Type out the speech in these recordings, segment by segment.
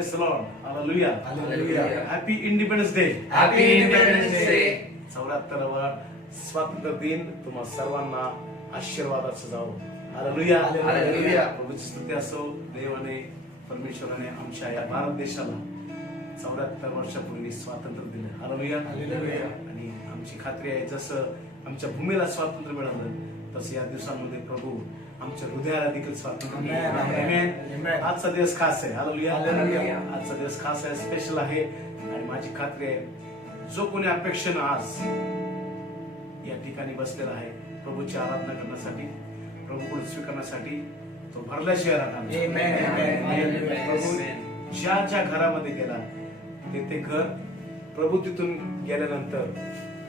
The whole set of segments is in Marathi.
Praise the Lord. Hallelujah. Hallelujah. Happy Independence Day. Happy Independence Day. 74वा स्वातंत्र्य दिन तुम्हा सर्वांना आशीर्वादाचं जावो. हालेलुया. हालेलुया. प्रभूची स्तुती असो. देवाने परमेश्वराने आमच्या या भारत देशाला 74 वर्षापूर्वी स्वातंत्र्य दिलं. हालेलुया. हालेलुया. आणि आमची खात्री आहे जसं आमच्या भूमीला स्वातंत्र्य मिळालं तसं या दिवसांमध्ये प्रभू आमच्या हृदयाला देखील स्वातंत्र्य दिलं. Amen. Amen. आजचा दिवस खास आहे. हालेलुया. हालेलुया. आजचा दिवस खास आहे, स्पेशल आहे. आणि माझी खात्री आहे जो कोणी अपेक्षेनं आज या ठिकाणी बसलेला आहे प्रभूची आराधना करण्यासाठी, प्रभूकडून स्वीकारण्यासाठी, तो भरल्याशिवाय राहणार नाही. Amen. प्रभू ज्या घरामध्ये गेला ते घर प्रभू तिथून गेल्यानंतर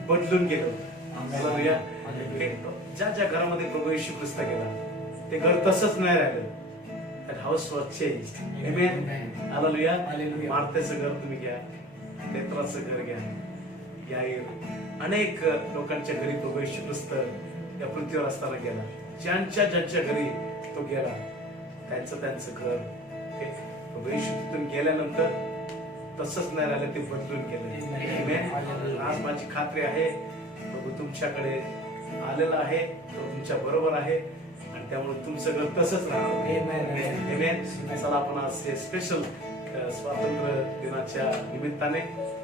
बदलून गेलं. हालेलुया. ज्या घरामध्ये प्रभू येशू ख्रिस्त गेला ते घर तसंच नाही राहिलं. That house was changed. Amen. Hallelujah. मार्तेचं घर तुम्ही घ्या, पेत्राचं घर घ्या, याईर अनेक लोकांच्या घरी प्रभू येशू ख्रिस्त या पृथ्वीवर असताना गेला. ज्यांच्या घरी तो गेला त्यांचं घर प्रभू येशू तिथून गेल्यानंतर तसंच नाही राहिलं, ते बदलून गेलं. Amen. आज माझी खात्री आहे प्रभू तुमच्याकडे आलेला आहे, तो तुमच्या बरोबर आहे आणि त्यामुळे तुमचं घर तसंच राहणार. Amen. चला आपण आज हे स्पेशल स्वातंत्र्य दिनाच्या निमित्ताने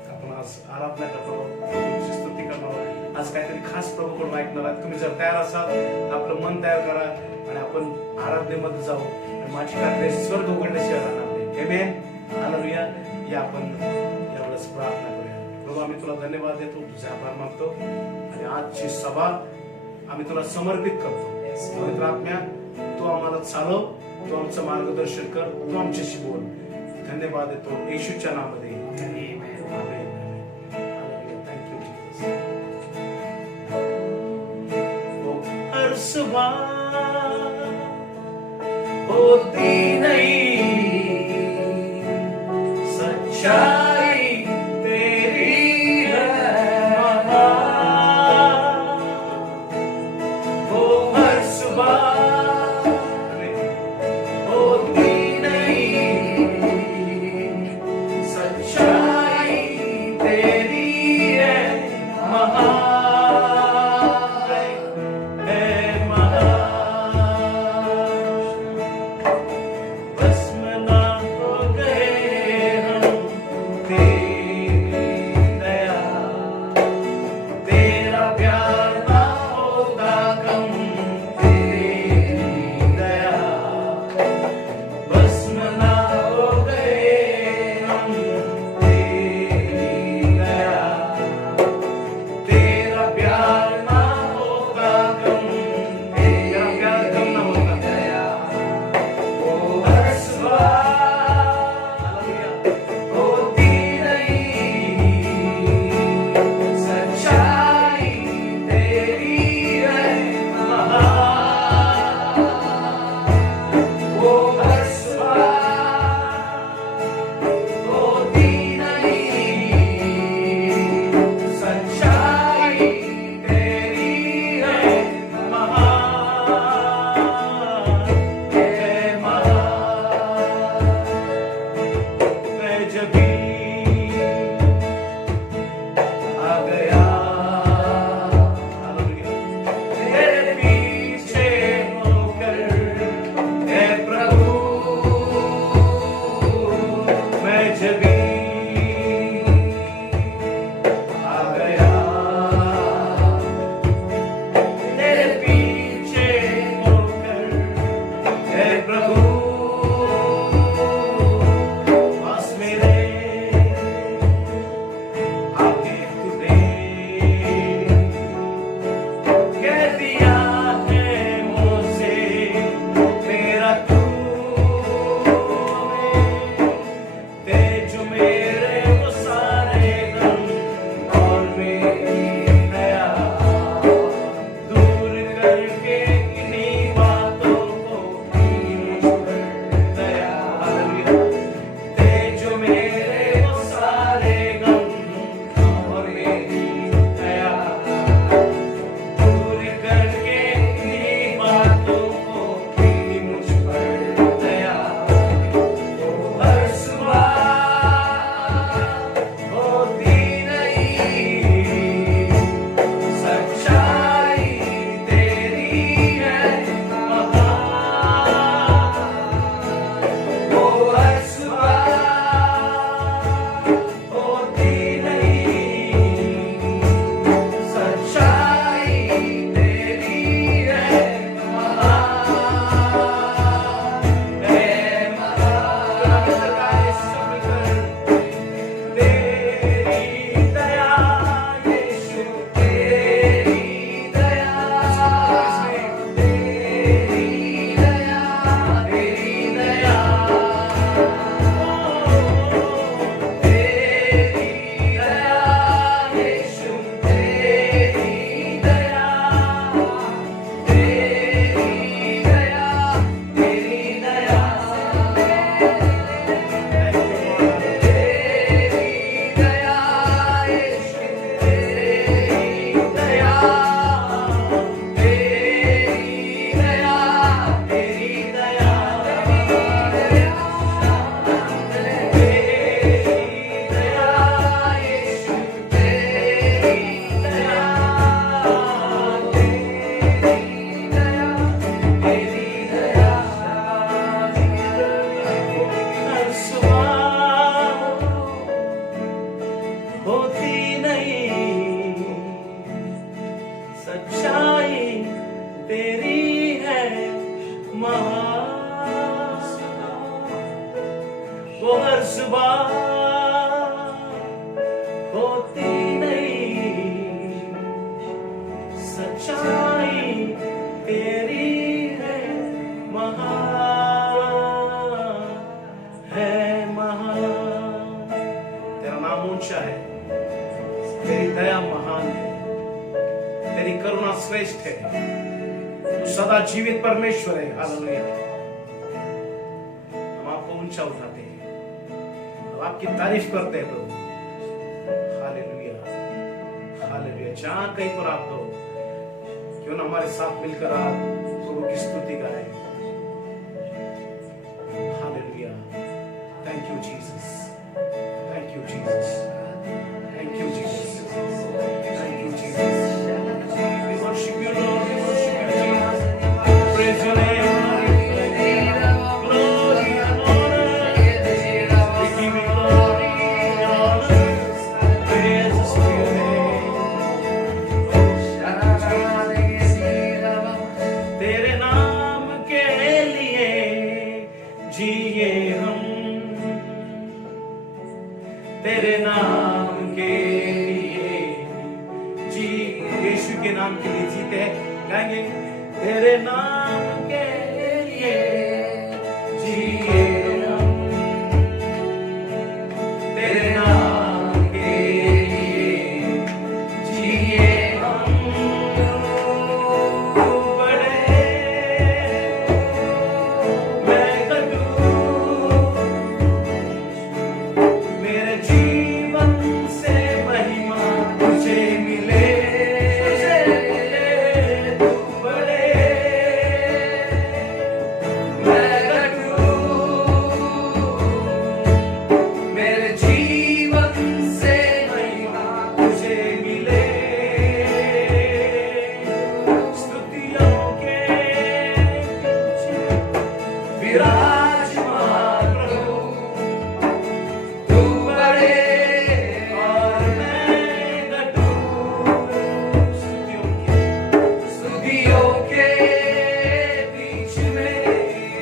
आपण आज आराधना करतो, प्रभूची स्तुती करणार. आज काहीतरी खास प्रभूकडून ऐकणार आहात. तुम्ही जर तयार असाल आपलं मन तयार करा आणि आपण आराधनेमध्ये जाऊ. आणि माझी खात्री स्वर्ग उघडण्याशिवाय राहणार नाही. Amen. हालेलुया. या आपण यावेळेस प्रार्थना करूया. प्रभू आम्ही तुला धन्यवाद देतो, तुझे आभार मानतो आणि आजची सभा आम्ही तुला समर्पित करतो. पवित्र आत्म्या तू आम्हाला चालव, तू आमचं मार्गदर्शन कर, तू आमच्याशी बोल. धन्यवाद देतो येशूच्या नावामध्ये. थँक्यू हर सुबह होती नहीं सच्चाई तेरी है महान. वो हर सुबह होती नहीं सच्चाई तेरी है महान. श्रेष्ठ है, तू सदा जीवित परमेश्वर है। हालेलुया। हम आपको ऊंचा उठाते हैं, हम आपकी तारीफ करते हैं प्रभु। Hallelujah, hallelujah. जहां कहीं पर आप हो, क्यों ना हमारे साथ मिलकर आप प्रभु की स्तुति गाएं। Hallelujah. Thank you Jesus, thank you Jesus, thank you Jesus, thank you Jesus. We worship you, Lord. We worship you, Jesus. Praise your name, Lord. Glory and honor. We give you glory and honor. Praise your name. तेरे नाम के लिए जिए हम, तेरे नाम के लिए जी, यीशु के नाम के लिए जीते हैं। गाएंगे तेरे नाम के लिए जिए हम, तेरे नाम के लिए जिए हम। तू बड़े, मैं घटू, मेरे जीवन से महिमा तुझे मिले। तू बड़े, मैं घटू, मेरे जीवन से महिमा तुझे मिले। स्तुतियों के पीछे विराजमान प्रभु, तू बड़े और मैं घटू। स्तुतियों के बीच में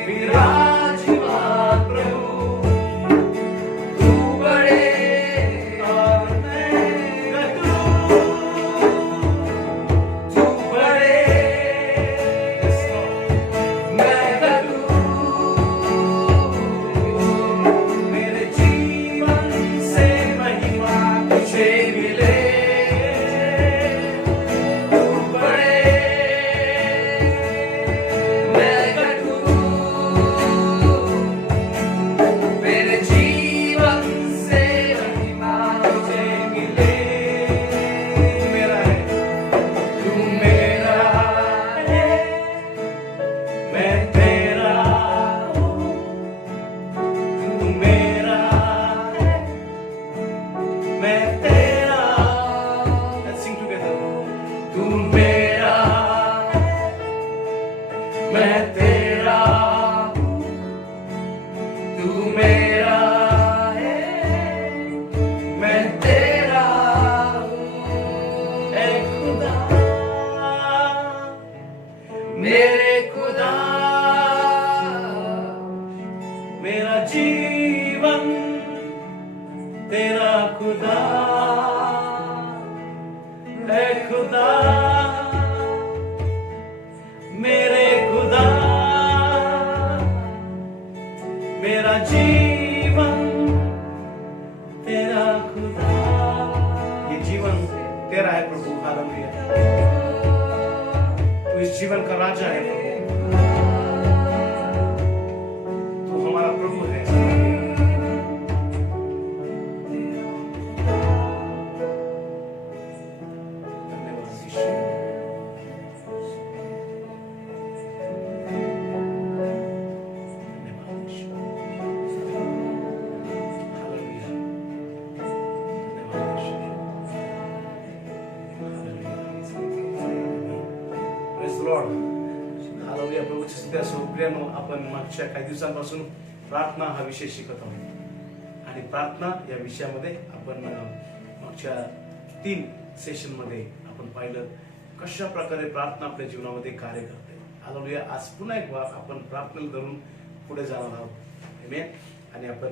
विराजमान प्रभु, तू बड़े और मैं घटू। तू बड़े, मैं घटू, मेरे जीवन से महिमा तुझे मिले। तू बड़े, मैं घटू, मेरे जीवन से महिमा तुझे मिले। तू मेरा है, तू मेरा है, मैं तेरा हूँ। तू मेरा है, मैं तेरा। Let's sing together. तू मेरा है, मैं तेरा हूँ। तू मेरा है, मैं तेरा हूँ। ऐ खुदा, मेरे खुदा, मेरा जीवन तेरा खुदा। ऐ खुदा, मेरे खुदा, मेरा जीवन तेरा खुदा। ये जीवन तेरा है प्रभु। हालेलुया। तू इस जीवन का राजा है प्रभु, तू हमारा प्रभु है। धन्यवाद यीशु। धन्यवाद यीशु। हालेलुया। धन्यवाद यीशु। Praise the Lord. हालेलुया. प्रभूच्या सध्या प्रियानो, आपण मागच्या काही दिवसांपासून प्रार्थना हा विषय शिकत आहोत आणि प्रार्थना या विषयामध्ये आपण मागच्या 3 सेशन मध्ये आपण पाहिलं कशा प्रकारे प्रार्थना आपल्या जीवनामध्ये कार्य करते। हालेलुया. आज पुन्हा एक वार आपण प्रार्थनेला धरून पुढे जाणार आहोत। आमेन. आणि आपण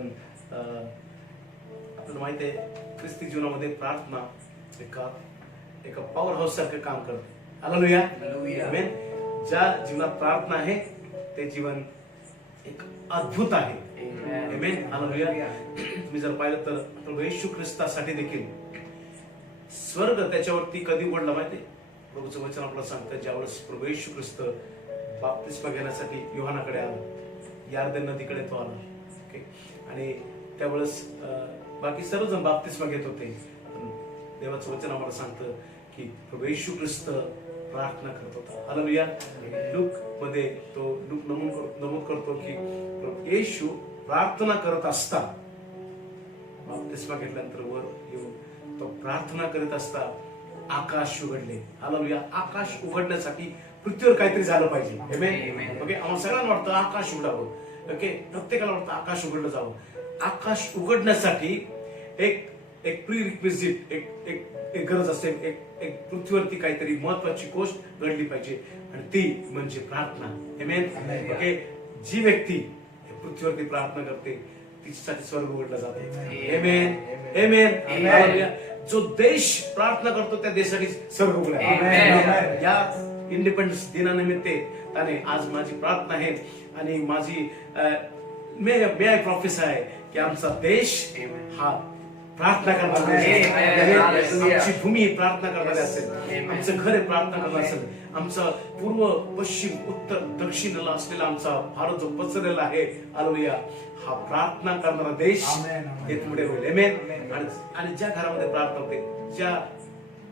आपल्याला माहिती आहे ख्रिस्ती जीवनामध्ये प्रार्थना एका पॉवर हाऊस सारखं काम करते। हालेलुया. आमेन. ज्या जीवनात प्रार्थना आहे ते जीवन एक अद्भुत आहे। आमेन. हालेलुया. तुम्ही जर पाहिलं तर प्रभू येशू ख्रिस्तासाठी देखील स्वर्ग त्याच्यावरती कधी उघडला माहिती? प्रभूचं वचन आपल्याला सांगतं, ज्यावेळेस प्रभू येशू ख्रिस्त बाप्तिस्मा घेण्यासाठी योहानाकडे आला, यार्दन नदीकडे तो आला. ओके. आणि त्यावेळेस बाकी सर्वजण बाप्तिस्मा घेत होते. देवाचं वचन आम्हाला सांगतं की प्रभू येशू ख्रिस्त प्रार्थना करत होता. हालेलुया. लूक मध्ये तो लूक नमूद करतो की प्रभू येशू प्रार्थना करत असता, बाप्तिस्मा घेतल्यानंतर वर येऊन तो प्रार्थना करत असता आकाश उघडले. हालेलुया. आकाश उघडण्यासाठी पृथ्वीवर काहीतरी झालं पाहिजे. आमेन. ओके. आम्हाला सगळ्यांना वाटतं आकाश उघडावं. ओके. प्रत्येकाला वाटतं आकाश उघडलं जावं. आकाश उघडण्यासाठी एक प्री रिक्विजिट, एक गरज असते. एक पृथ्वीवरती काहीतरी महत्वाची गोष्ट घडली पाहिजे आणि ती म्हणजे प्रार्थना. आमेन. ओके. जी व्यक्ती पृथ्वीवरती प्रार्थना करते तिच्यासाठी स्वर्ग उघडला जाते. आमेन. आमेन. हालेलुया. जो देश प्रार्थना करतो त्या देशासाठी स्वर्ग उघडला. या इंडिपेंडन्स दिनानिमित्त त्याने आज माझी प्रार्थना आहे आणि माझी मे आय प्रोफेसाय की आमचा देश हा प्रार्थना करणारा असेल. आमची भूमी प्रार्थना करणारी असेल. आमचं घर प्रार्थना करणार असेल. आमचा पूर्व पश्चिम उत्तर दक्षिणला असलेला आमचा भारत जो पसरलेला आहे, हालेलुया, हा प्रार्थना करणारा देश हे पुढे होईल. आमेन. आणि ज्या घरामध्ये प्रार्थना होते, ज्या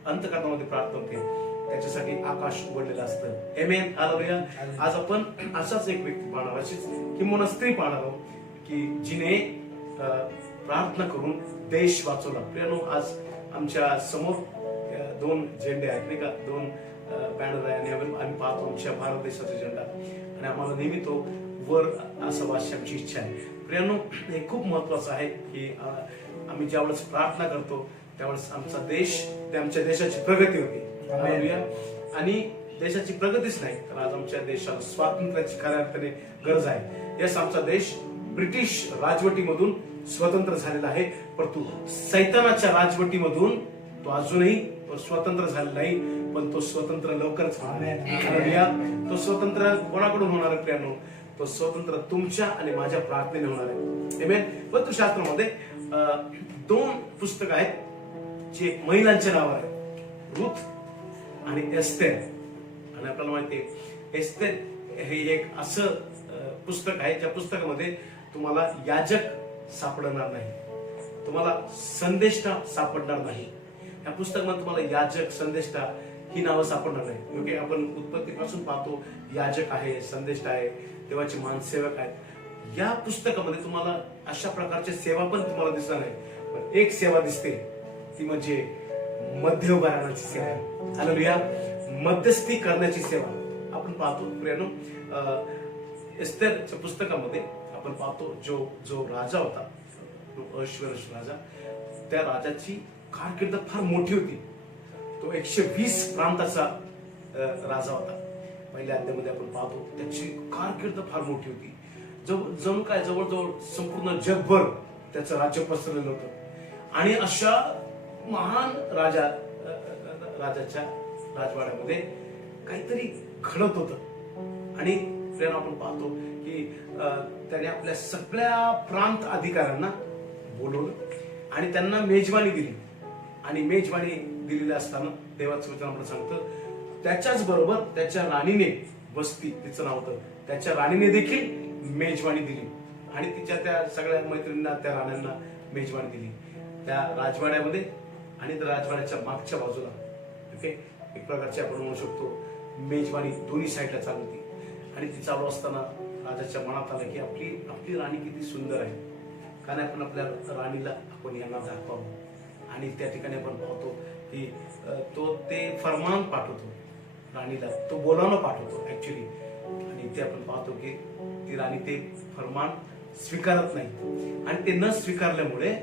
अंतःकरणामध्ये प्रार्थना होते, त्याच्यासाठी आकाश उघडलेलं असतं. आमेन. हालेलुया. आज आपण असाच एक व्यक्ती पाहणार, अशीच किंवा स्त्री पाहणार आहोत की जिने प्रार्थना करून देश वाचवला. प्रियानो, आज आमच्या समोर 2 झेंडे आहेत नाही का, 2 बॅनर आहे आणि आम्ही पाहतो आमच्या भारत देशाचा झेंडा आणि आम्हाला नेहमी तो वर असावा अशी आमची इच्छा आहे. प्रियानो, हे खूप महत्वाचं आहे की आम्ही ज्यावेळेस प्रार्थना करतो त्यावेळेस आमचा देश, आमच्या देशाची प्रगती होते. आणि देशाची प्रगतीच नाही तर आज आमच्या देशाला स्वातंत्र्याची खऱ्या अर्थाने गरज आहे. यस, आमचा देश ब्रिटिश राजवटीमधून स्वतंत्र झालेला आहे, परंतु सैतानाच्या राजवटीमधून तो अजूनही स्वतंत्र झालेला नाही. पण तो स्वतंत्र लवकरच होणार. तो स्वतंत्र कोणाकडून होणार आहे प्रियानो? तो स्वतंत्र तुमच्या आणि माझ्या प्रार्थनेने होणार आहे. आमेन. पवित्रशास्त्रामध्ये 2 पुस्तक आहेत जे महिलांच्या नावावर आहेत, रूथ आणि एस्तेर. आणि आपल्याला माहिती आहे एस्तेर हे एक असं पुस्तक आहे ज्या पुस्तकामध्ये तुम्हाला याजक सापडणार नाही, तुम्हाला संदेष्टा सापडणार नाही. या पुस्तकामध्ये तुम्हाला याजक, संदेष्टा ही नावं सापडणार नाही. ओके. आपण उत्पत्तीपासून पाहतो याजक आहे, संदेष्टा आहे, देवाचे मानसेवक आहेत. या पुस्तकामध्ये तुम्हाला अशा प्रकारच्या सेवा पण तुम्हाला दिसणार नाही. पण एक सेवा दिसते, ती म्हणजे मध्य उभा राहण्याची सेवा. हालेलुया. मध्यस्थी करण्याची सेवा आपण पाहतो. प्रियानो, एस्तेरच्या पुस्तकामध्ये आपण पाहतो जो राजा होता, अश्वेरोश राजा, त्या राजाची कारकीर्द फार मोठी होती. तो 120 प्रांताचा राजा होता. पहिल्या अध्यायामध्ये आपण पाहतो त्याची कारकीर्द फार मोठी होती. जणू काय जवळजवळ संपूर्ण जगभर त्याचं राज्य पसरलेलं होतं. आणि अशा महान राजाच्या राजवाड्यामध्ये काहीतरी घडत होतं. आणि त्यानं आपण पाहतो की त्याने आपल्या सगळ्या प्रांत अधिकाऱ्यांना बोलवलं आणि त्यांना मेजवानी दिली. आणि मेजवानी दिलेली असताना देवाचं वचन आपल्याला सांगतं त्याच्याच बरोबर त्याच्या राणीने, वस्ती तिचं नाव होतं, त्याच्या राणीने देखील मेजवानी दिली. आणि तिच्या त्या सगळ्या मैत्रिणींना, त्या राण्यांना मेजवानी दिली त्या राजवाड्यामध्ये. आणि त्या राजवाड्याच्या मागच्या बाजूला ओके एक प्रकारची आपण म्हणू शकतो मेजवानी दोन्ही साईडला चालू होती. आणि ती चालू असताना राजाच्या मनात आलं की आपली राणी किती सुंदर आहे, कारण आपण आपल्या राणीला आपण यांना दाखवावं. आणि त्या ठिकाणी आपण पाहतो की तो ते फरमान पाठवतो राणीला, तो बोलावणं पाठवतो ऍक्च्युली. आणि ते आपण पाहतो की ती राणी ते फरमान स्वीकारत नाही. आणि ते न स्वीकारल्यामुळे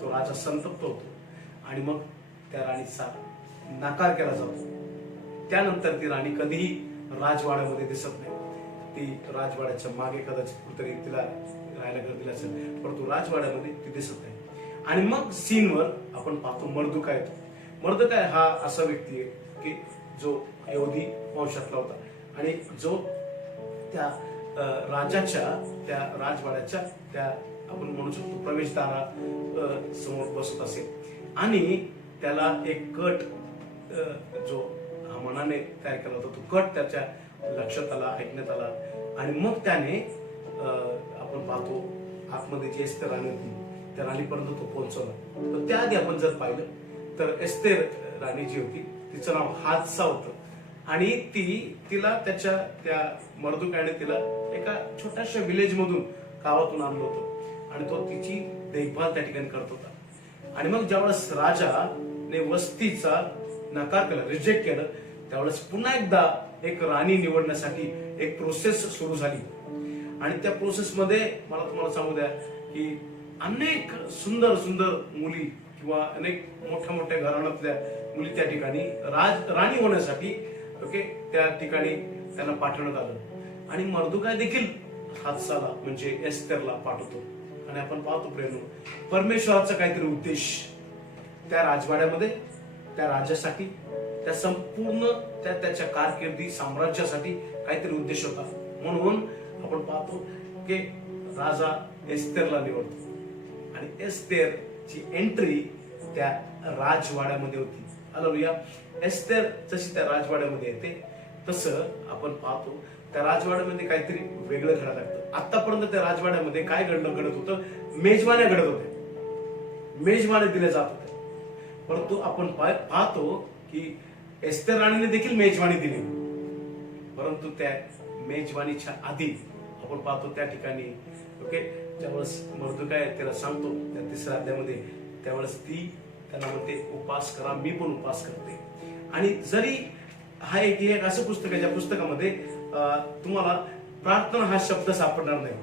तो राजा संतप्त होतो. आणि मग त्या राणीचा नकार केला जातो. त्यानंतर ती राणी कधीही राजवाड्यामध्ये दिसत नाही. ती राजवाड्याच्या मागे कदाचित कुठेतरी तिला राहायला घर दिलं असेल, परंतु राजवाड्यामध्ये ती दिसत नाही. आणि मग सीनवर आपण पाहतो मर्दुकाय येतो. मर्दुकाय हा असा व्यक्ती आहे की जो यहुदी वंशातला होता आणि जो त्या राजाच्या, त्या राजवाड्याच्या त्या आपण म्हणू शकतो प्रवेशद्वारा समोर बसत असेल. आणि त्याला एक कट जो मनाने तयार केला होता तो कट त्याच्या लक्षात आला, ऐकण्यात आला आणि मग त्याने आपण पाहतो आतमध्ये जी एस्तेर राणी होती त्या राणीपर्यंत तो पोहोचवला. तर त्याआधी आपण जर पाहिलं तर एस्तेर राणी जी होती तिचं नाव हादसा होतं आणि तिला त्या मर्दुकाने तिला एका छोट्याशा विलेज मधून गावातून आणलं होतं आणि तो तिची देखभाल त्या ठिकाणी करत होता. आणि मग ज्यावेळेस राजाने वस्तीचा नकार केला, रिजेक्ट केलं, त्यावेळेस पुन्हा एकदा एक राणी निवडण्यासाठी एक प्रोसेस सुरू झाली. आणि त्या प्रोसेस मध्ये मला तुम्हाला सांगू द्या की अनेक सुंदर सुंदर मुली किंवा अनेक मोठ्या मोठ्या घराण्यातल्या मुली त्या ठिकाणी राणी होण्यासाठी त्या ठिकाणी त्यांना पाठवण्यात आलं. आणि मर्दुकाय देखील हादसाला म्हणजे एस्तेरला पाठवतो. आणि आपण पाहतो प्रेम परमेश्वराचा काहीतरी उद्देश त्या राजवाड्यामध्ये, त्या राजासाठी, त्या संपूर्ण त्याच्या कारकिर्दी साम्राज्यासाठी काहीतरी उद्देश होता. म्हणून आपण पाहतो की राजा एस्तेरला निवडतो आणि एस्तेरची एंट्री त्या राजवाड्यामध्ये होती. हालेलुया. एस्तेर जशी त्या राजवाड्यामध्ये येते तसं आपण पाहतो त्या राजवाड्यामध्ये काहीतरी वेगळं घडायला लागतं. आतापर्यंत त्या राजवाड्यामध्ये काय घडत होतं, मेजवान्या घडत होत्या, मेजवान्या दिल्या जात होत्या. परंतु आपण पाहतो की एस्तेर राणीने देखील मेजवानी दिली. परंतु त्या मेजवानीच्या आधी आपण पाहतो त्या ठिकाणी ज्यावेळेस मर्दुकाय तिला सांगतो त्या 3ऱ्या अध्यायामध्ये, त्यावेळेस ती त्यांना म्हणते उपास करा, मी पण उपास करते. आणि जरी हा एक असं पुस्तक आहे ज्या पुस्तकामध्ये तुम्हाला प्रार्थना हा शब्द सापडणार नाही,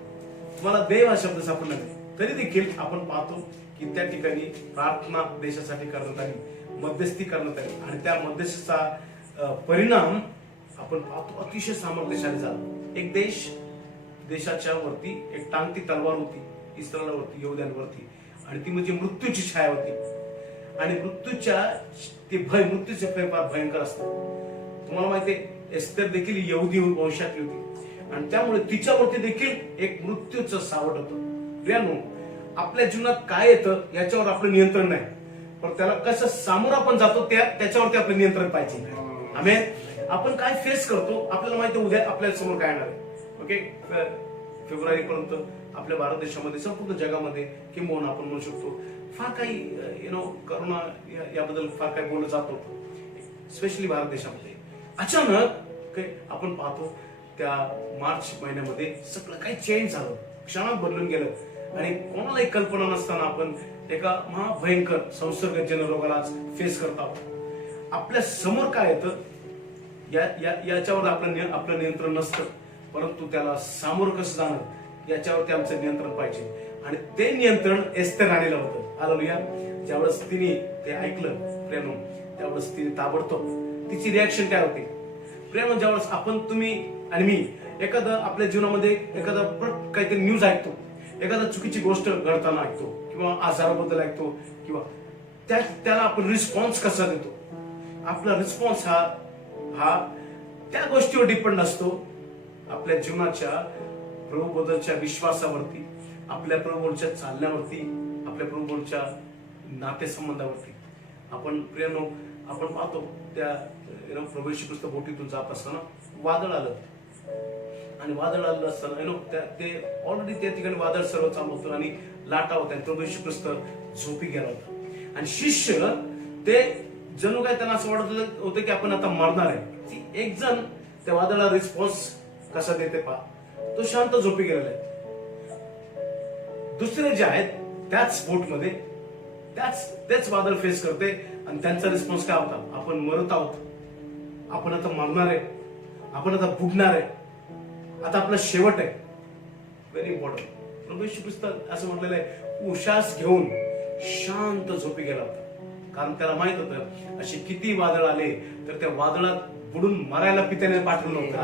तुम्हाला देव हा शब्द सापडणार नाही, तरी देखील आपण पाहतो की त्या ठिकाणी प्रार्थना देशासाठी करण्यात आली, मध्यस्थी करण्यात आली आणि त्या मध्यस्थीचा परिणाम आपण पाहतो अतिशय सामर्थ्यशाली झाला. एक देशाच्या वरती एक टांगती तलवार होती, इस्रायलावरती, यहुद्यांवरती, आणि ती म्हणजे मृत्यूची छाया होती. आणि मृत्यूचे भय फार भयंकर असतं. तुम्हाला माहितीये एस्तेर देखील यहुदी वंशातली होती आणि त्यामुळे तिच्यावरती देखील एक मृत्यूचं सावट होतं. प्रियानो, आपल्या जीवनात काय येतं याच्यावर आपलं नियंत्रण नाही, पण त्याला कसं सामोरं आपण जातो त्याच्यावरती आपलं नियंत्रण पाहिजे. आमेन. आपण काय फेस करतो आपल्याला माहिती, उद्या आपल्या समोर काय येणार आहे. फेब्रुवारी पर्यंत आपल्या भारत देशामध्ये, संपूर्ण जगामध्ये किंबहुना आपण म्हणू शकतो फार काही करोना याबद्दल फार काही बोललं जात होतं, स्पेशली भारत देशामध्ये. अचानक आपण पाहतो त्या मार्च महिन्यामध्ये सगळं काही चेंज झालं, क्षणात बदलून गेलं आणि कोणालाही कल्पना नसताना आपण एका महाभयंकर संसर्गजन्य रोगाला फेस करत आहोत. आपल्या समोर काय येतं याच्यावर आपलं नियंत्रण नसतं, परंतु त्याला सामोरं कसं जाणं याच्यावरती आमचं नियंत्रण पाहिजे. आणि ते नियंत्रण एस्तेर राणीला होतं. हालेलुया. ज्यावेळेस तिने ते ऐकलं प्रेम, त्यावेळेस तिने ताबडतोब तिची रिॲक्शन काय होती. प्रेम, ज्यावेळेस आपण, तुम्ही आणि मी एखादं आपल्या जीवनामध्ये एखादं काहीतरी न्यूज ऐकतो, एखादा चुकीची गोष्ट घडताना ऐकतो किंवा आजाराबद्दल ऐकतो किंवा त्याला आपण रिस्पॉन्स कसा देतो. आपला रिस्पॉन्स हा त्या गोष्टीवर डिपेंड असतो, आपल्या जीवनाच्या प्रभूबद्दलच्या विश्वासावरती, आपल्या प्रभूच्या चालण्यावरती, आपल्या प्रभूच्या नातेसंबंधावरती. आपण प्रियानो, आपण पाहतो त्या प्रभू येशू ख्रिस्त बोटीतून जात असताना वादळ आलं आणि वादळ आलं असताना ते ऑलरेडी त्या ठिकाणी वादळ सर्व चालू होतं आणि लाटा होत्या. प्रभू येशू ख्रिस्त झोपी गेला होता आणि शिष्य ते जणू काय त्यांना असं वाटत होतं की आपण आता मरणार आहे. एक जण त्या वादळाला रिस्पॉन्स कसा देते पहा, तो शांत झोपी गेलेला आहे. दुसरे जे आहेत त्याच बोटमध्ये तेच वादळ फेस करते आणि त्यांचा रिस्पॉन्स काय होता, आपण मरत आहोत, आपण आता मरणार आहे, आपण आता बुडणार आहे, आता आपला शेवट आहे. Very important. प्रभू येशू ख्रिस्त असं म्हटलेलं आहे, उश्वास घेऊन शांत झोपी गेला होता. कारण त्याला माहित होतं अशी किती वादळ आले तर त्या वादळात बुडून मरायला पित्याने पाठवलं होतं.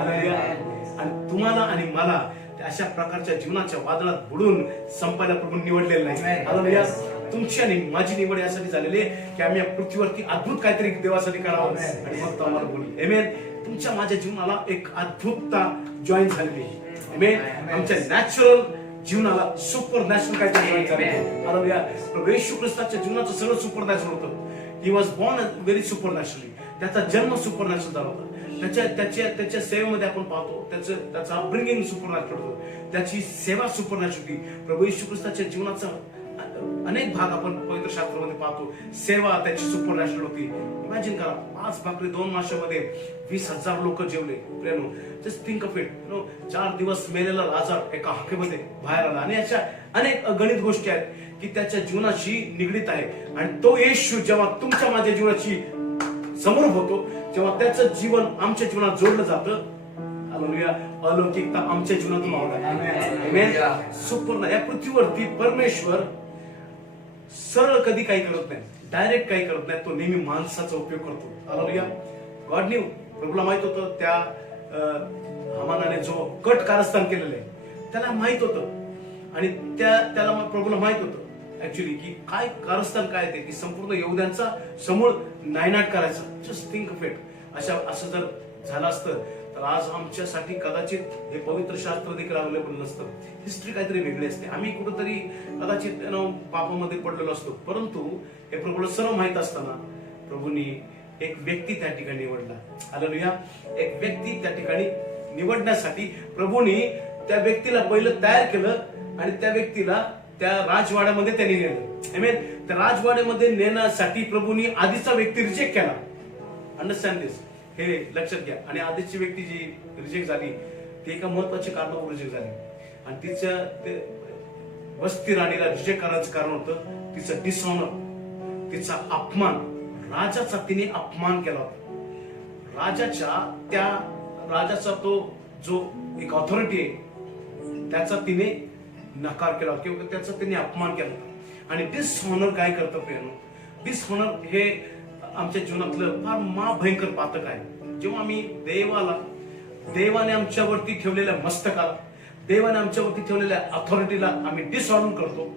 आणि तुम्हाला आणि मला अशा प्रकारच्या जीवनाच्या वादळात बुडून संपायला प्रभू निवडलेलं नाही. हालेलुया. तुमची आणि माझी निवड यासाठी झालेली आहे की आम्ही या पृथ्वीवरती अद्भुत काहीतरी देवासाठी करावं आणि मग तो आम्हाला बोलू. आमेन. तुमच्या माझ्या जीवनाला एक अद्भुतता जॉईन झालेली आहे. आमेन. आमच्या नॅचरल जीवनाला सुपर नॅचरल काहीतरी जॉईन झालेलं आहे. हालेलुया. प्रभू येशू ख्रिस्ताच्या जीवनाचं सगळं सुपर नॅचरल होतं. He was born very supernaturally. त्याचा जन्म सुपरनॅचरल झाला होता. त्याच्या सेवेमध्ये आपण पाहतो त्याचा अपब्रिंगिंग सुपरनॅचरल होतं, त्याची सेवा सुपरनॅचरल. प्रभू येशू ख्रिस्ताच्या जीवनाचा अनेक भाग आपण पवित्र शास्त्रामध्ये पाहतो. सेवा त्याची सुपरनॅचरल होती. इमॅजिन करा, 5 भाकरी 2 माशामध्ये 20,000 लोक जेवले. Just think of it. 4 दिवस मेलेला लाजार एका हाकेमध्ये बाहेर आला. आणि अशा अनेक अगणित गोष्टी आहेत की त्याच्या जीवनाशी निगडीत आहे. आणि तो येशू जेव्हा तुमच्या माझ्या जीवनाची समोर होतो, जेव्हा त्याचं जीवन आमच्या जीवनात जोडलं जातं, अलौकिकता आमच्या जीवनातून मावळते. सुपर्ण या पृथ्वीवरती परमेश्वर सरळ कधी काही करत नाही, डायरेक्ट काही करत नाही. तो नेहमी माणसाचा उपयोग करतो. हालेलुया. God new. प्रभूला माहित होतं त्या हामानाने जो कट कारस्थान केलेलं आहे त्याला माहित होतं. आणि त्याला प्रभूला माहित होतं ऍक्च्युली की काय कारस्थान काय ते, की संपूर्ण यहूद्यांचा समूळ नायनाट करायचा. Just think of it. असं जर झालं असतं तर आज आमच्यासाठी कदाचित हे पवित्र शास्त्र देखील अवेलेबल नसतं. हिस्ट्री काहीतरी वेगळी असते. आम्ही कुठेतरी कदाचित पापामध्ये पडलेलो असतो. परंतु हे प्रभूला सर्व माहित असताना प्रभूंनी एक व्यक्ती त्या ठिकाणी निवडला. हालेलुया. एक व्यक्ती त्या ठिकाणी निवडण्यासाठी प्रभूंनी त्या व्यक्तीला पहिलं तयार केलं आणि त्या व्यक्तीला त्या राजवाड्यामध्ये त्यांनी नेलं. आमेन. त्या राजवाड्यामध्ये नेण्यासाठी प्रभूंनी आधीचा व्यक्ती रिजेक्ट केला. अंडरस्टँड दिस. हे लक्षात घ्या. आणि आधीची व्यक्ती जी रिजेक्ट झाली ती एका महत्वाच्या कारणावर रिजेक्ट झाली. आणि तिच्या वस्ती राणीला रिजेक्ट करायचं कारण होतं तिचं डिसऑनर, तिचा अपमान. राजाचा तिने अपमान केला होता. राजाचा तो जो एक ऑथॉरिटी आहे त्याचा तिने नकार केला किंवा त्याचा तिने अपमान केला. आणि डिसऑनर काय करतं प्रियानो? डिसऑनर हे आमच्या जीवनातलं फार महाभयंकर पातक आहे. जेव्हा आम्ही देवाने आमच्यावरती ठेवलेल्या मस्तकाला, देवाने आमच्यावरती ठेवलेल्या अथॉरिटीला आम्ही डिसऑनर करतो,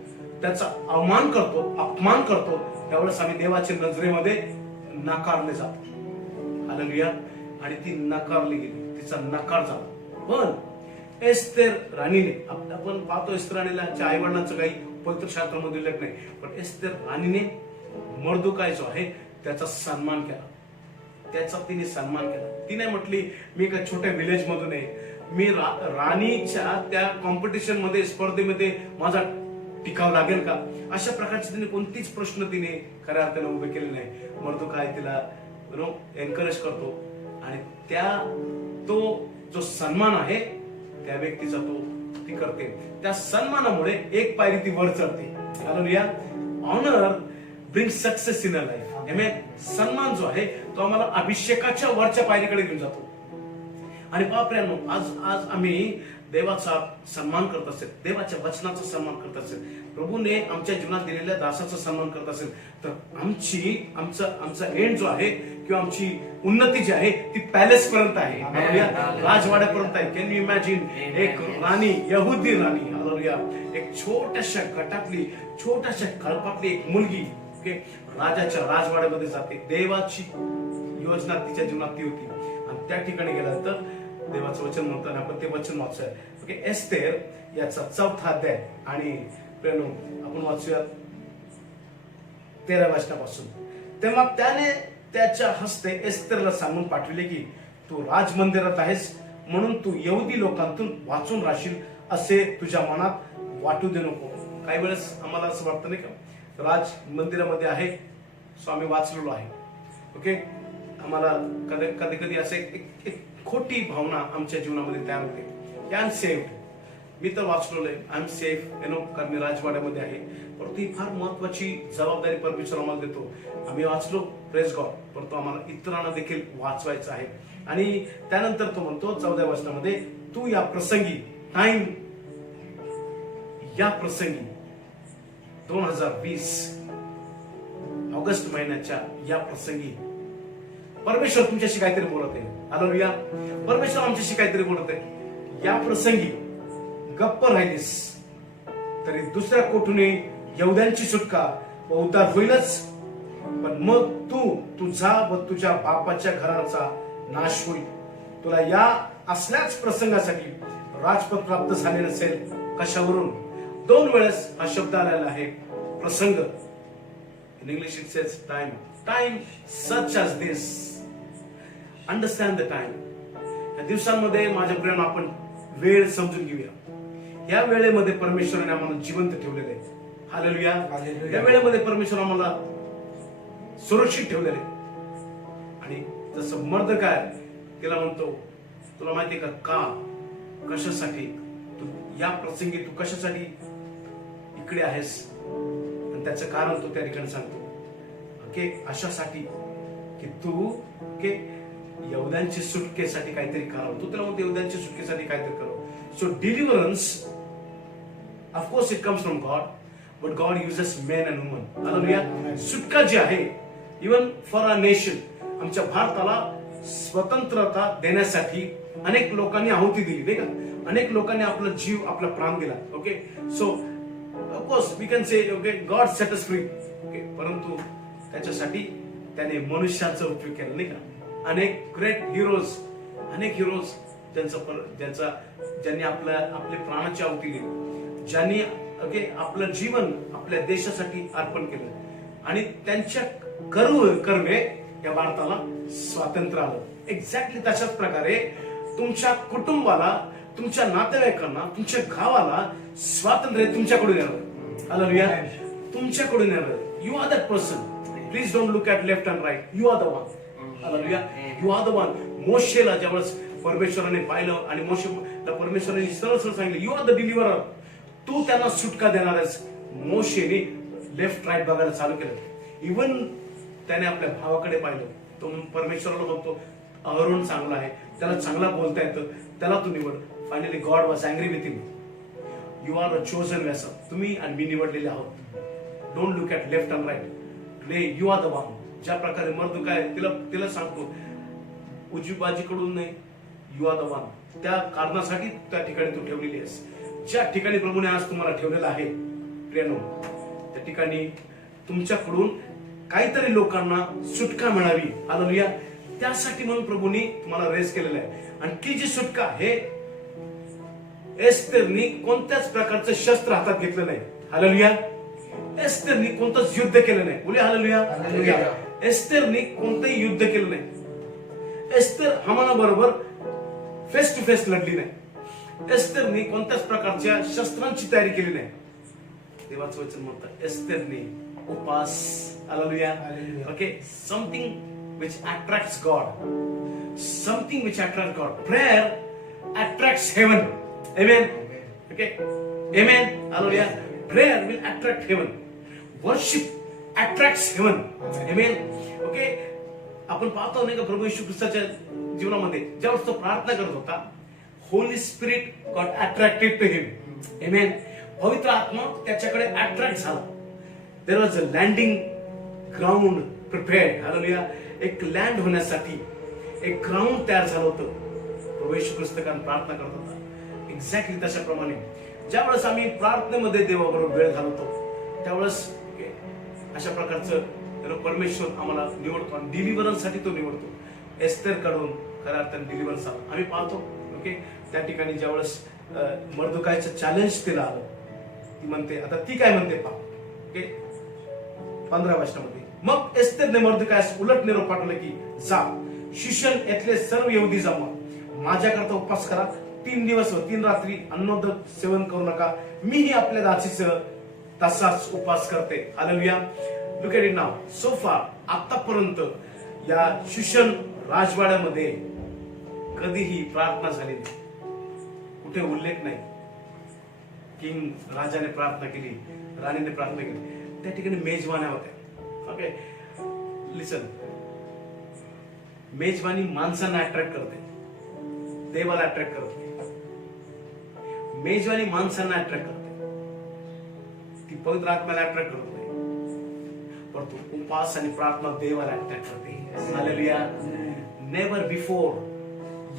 त्याचा अवमान करतो, अपमान करतो, त्यावेळेस आम्ही देवाच्या नजरेमध्ये नाकारले जातो. हालेलुया. आणि ती नाकारली गेली, तिचा नकार झाला. पण एस्तेर राणीने, आपण पाहतो एस्तेर राणीला आई वडिलांचं काही पवित्र शास्त्रामध्ये उल्लेख नाही, पण एस्तेर राणीने मर्दुकाय जो आहे त्याचा सन्मान केला. त्याचा तिने सन्मान केला. ती नाही म्हटली मी एका छोट्या विलेज मधून आहे, मी राणीच्या त्या कॉम्पिटिशन मध्ये, स्पर्धेमध्ये माझा टिकाव लागेल का, अशा प्रकारचे तिने कोणतीच प्रश्न तिने खऱ्या अर्थाने उभे केले नाही. मर्दुकाय तिला एनकरेज करतो आणि तो जो सन्मान आहे त्या व्यक्तीचा ती करते. त्या सन्मानामुळे एक पायरी ती वर चढते. Hallelujah. Honour bring success in a life. सन्मान जो आहे तो आम्हाला अभिषेकाच्या वरच्या पायरीकडे घेऊन जातो. आणि बापऱ्यांनो, आज आम्ही देवाचा सन्मान करत असेल, देवाच्या वचनाचा सन्मान करत असेल, प्रभूने आमच्या जीवनात दिलेल्या दासाचा सन्मान करत असेल, तर आमचा एंड जो आहे किंवा आमची उन्नती जी आहे ती पॅलेस पर्यंत आहे, राजवाड्यापर्यंत आहे. Can you imagine? एक राणी, यहुदी राणी, हालेलुया, एक छोट्याशा गटातली, छोट्याशा कळपातली एक मुलगी राजाच्या राजवाड्यामध्ये जाते. देवाची योजना तिच्या जीवनात ती होती. आणि त्या ठिकाणी गेल्यानंतर देवाचं वचन म्हणताना आपण ते वचन वाचूया. ओके. एस्तेर याचा 4था अध्याय आणि प्रेनो आपण वाचूया 13 वचनापासून. तेव्हा त्याने त्याच्या हस्ते एस्तेरला सांगून पाठविले की तू राजमंदिरात आहेस म्हणून तू यहुदी लोकांतून वाचून राहशील असे तुझ्या मनात वाटू दे नको. काही वेळेस आम्हाला असं वाटतं नाही का, राज मंदिरामध्ये आहे, स्वामी वाचलेलो आहे. ओके. आम्हाला कधी कधी असे एक खोटी भावना आमच्या जीवनामध्ये तयार होते. आय एम सेफ्ड, मी तर वाचलेलो आहे, आय एम सेफ, कारण मी राजवाड्यामध्ये आहे. परंतु ही फार महत्वाची जबाबदारी परमेश्वर आम्हाला देतो. आम्ही वाचलो, प्रेज गॉड, परंतु आम्हाला इतरांना देखील वाचवायचं आहे. आणि त्यानंतर तो म्हणतो 14व्या वचनामध्ये, तू या प्रसंगी 2020 ऑगस्ट महिन्याच्या या प्रसंगी परमेश्वर तुमच्याशी काहीतरी बोलत आहे. हालेलुया. परमेश्वर आमच्याशी काहीतरी बोलत आहे. या प्रसंगी गप्प राहिलीस तरी दुसऱ्या कोठूनही यहूद्यांची सुटका व उद्धार होईलच, पण मग तुझा व तुझ्या बापाच्या घराचा नाश होईल. तुला या असल्याच प्रसंगासाठी राजपद प्राप्त झाले नसेल. कशावरून? 2 वेळेस हा शब्द आलेला आहे, प्रसंग. In English it says time. Time such as this. Understand the time. या दिवसांमध्ये माझ्या प्रियानं आपण वेळ समजून घेऊया. या वेळेमध्ये परमेश्वराने आम्हाला जिवंत ठेवलेले आहे. हालेलुया. हालेलुया. या वेळेमध्ये परमेश्वर आम्हाला सुरक्षित ठेवलेले आहे. आणि जसं मर्दकाय तिला म्हणतो, तुला माहितीये का कशासाठी तू या प्रसंगी तू कशासाठी इकडे आहेस, आणि त्याचं कारण तो त्या ठिकाणी सांगतो. ओके, अशासाठी की तू ओके यहूद्यांची सुटकेसाठी काहीतरी करावं. तू त्याला म्हणतो यहूद्यांची सुटकेसाठी काहीतरी करावं. So deliverance of course it comes from God, but God uses men and women. Hallelujah. सुटका जी आहे इवन फॉर अ नेशन, आमच्या भारताला स्वतंत्रता देण्यासाठी अनेक लोकांनी आहुती दिली नाही का, अनेक लोकांनी आपला जीव आपला प्राण दिला. Okay, so of course we can say okay God set us free. Okay, परंतु त्याच्यासाठी त्याने मनुष्याचा उपयोग केला नाही का. अनेक ग्रेट हिरोज, अनेक हिरोज ज्यांनी आपले प्राणाची आहुती दिली, ज्यांनी ओके आपलं जीवन आपल्या देशासाठी अर्पण केलं, आणि त्यांच्या कर्वे या भारताला स्वातंत्र्य आलं. एक्झॅक्टली तशाच प्रकारे तुमच्या कुटुंबाला, तुमच्या नातेवाईकांना, तुमच्या गावाला स्वातंत्र्य तुमच्याकडून येणार. हालेलुया. तुमच्याकडून येणार. You are that person. Please don't look at left and right. You are the one. Hallelujah. You are the one. मोशेला ज्यावेळेस परमेश्वराने पाहिलं आणि मोशेला परमेश्वराने सरळ सरळ सांगितलं, यू आर द डिलिव्हरर. तू त्यांना सुटका देणार आहेस. मोशेने लेफ्ट राईट बघायला चालू केलं. इव्हन त्याने आपल्या भावाकडे पाहिलं. तो परमेश्वराला बघतो, अहरोन चांगला आहे, त्याला चांगला बोलता येतं, त्याला तू निवड. Finally God was angry with him. You are a chosen vessel. तुम्ही आणि मी निवडलेले आहोत. Don't look at left and right. Today you are the one. ज्या प्रकारे मर्दकाय तिला सांगतो, उजवी बाजूकडून नाही, यू आर द वन. त्या कारणासाठी त्या ठिकाणी तू ठेवलेली आहेस. ज्या ठिकाणी प्रभूने आज तुम्हाला ठेवलेलं आहे प्रियानो, त्या ठिकाणी तुमच्याकडून काहीतरी लोकांना सुटका मिळावी. हालेलुया. त्यासाठी म्हणून प्रभूने तुम्हाला रेस केलेला आहे. आणि ती जी सुटका हे एस्थेरनी कोणत्याच प्रकारचं शस्त्र हातात घेतलं नाही. हालेलुया. एस्थेरनी कोणतंच युद्ध केलं नाही. बोले हालेलुया. हालेलुया. एस्थेरनी कोणतंही युद्ध केलं नाही. एस्थेर हामाना बरोबर फेस टू फेस लढली नाही. एस्थेरनी कोणत्याच प्रकारच्या शस्त्रांची तयारी केली नाही. देवाचं वचन म्हणतं एस्थेरनी उपास. Hallelujah. Okay, something which attracts God. Something which attracts God. Prayer attracts heaven. Amen. Okay, amen. Hallelujah. Prayer will attract heaven. Worship attracts heaven. Amen. Okay, आपण पाहतो नाही का प्रभू येशू ख्रिस्ताच्या जीवनामध्ये ज्यावेळेस तो प्रार्थना करत होता, holy spirit got attracted to him. Amen. पवित्र आत्मा त्याच्याकडे अट्रॅक्ट झाला. There was a landing ground prepared. Hallelujah. एक लँड होण्यासाठी एक ग्राउंड तयार झालं होतं. प्रभू येशू ख्रिस्त प्रार्थना करत होता. एक्झॅक्टली तशाप्रमाणे ज्यावेळेस आम्ही प्रार्थनेमध्ये देवाबरोबर वेळ घालवतो, त्यावेळेस अशा प्रकारचं परमेश्वर आम्हाला निवडतो आणि डिलिव्हरन्ससाठी तो निवडतो. एस्थेर कडून खऱ्या अर्थाने डिलिव्हरन्स आला. आम्ही पाहतो ओके त्या ठिकाणी ज्यावेळेस मर्दकायचं चॅलेंज तिला आलं, ती म्हणते, आता ती काय म्हणते पहा. ओके 15 वर्षामध्ये मग एस्थेरने मर्दकायास उलट निरोप पाठवला की जा, शिशन येथले सर्व यहुदी जमा, माझ्याकरता उपवास करा. 3 दिवस व 3 रात्री अन्नोद सेवन करू नका. मीही आपल्या दासीसह तसाच उपवास करते. Hallelujah. Look at it now. So फार आतापर्यंत या शिशन राजवाड्यामध्ये कधीही प्रार्थना झाली नाही. कुठे उल्लेख नाही किंग राजाने प्रार्थना केली, राणीने प्रार्थना केली. त्या ठिकाणी मेजवान्या होत्या. ओके लिसन, मेजवानी माणसांना अट्रॅक्ट करते, देवाला अट्रॅक्ट करते. मेजवानी माणसांना अट्रॅक्ट करते, ती पवित्र आत्म्याला अट्रॅक्ट करत नाही. परंतु उपवास आणि प्रार्थना देवाला अट्रॅक्ट करते. हालेलुया. नेव्हर बिफोर,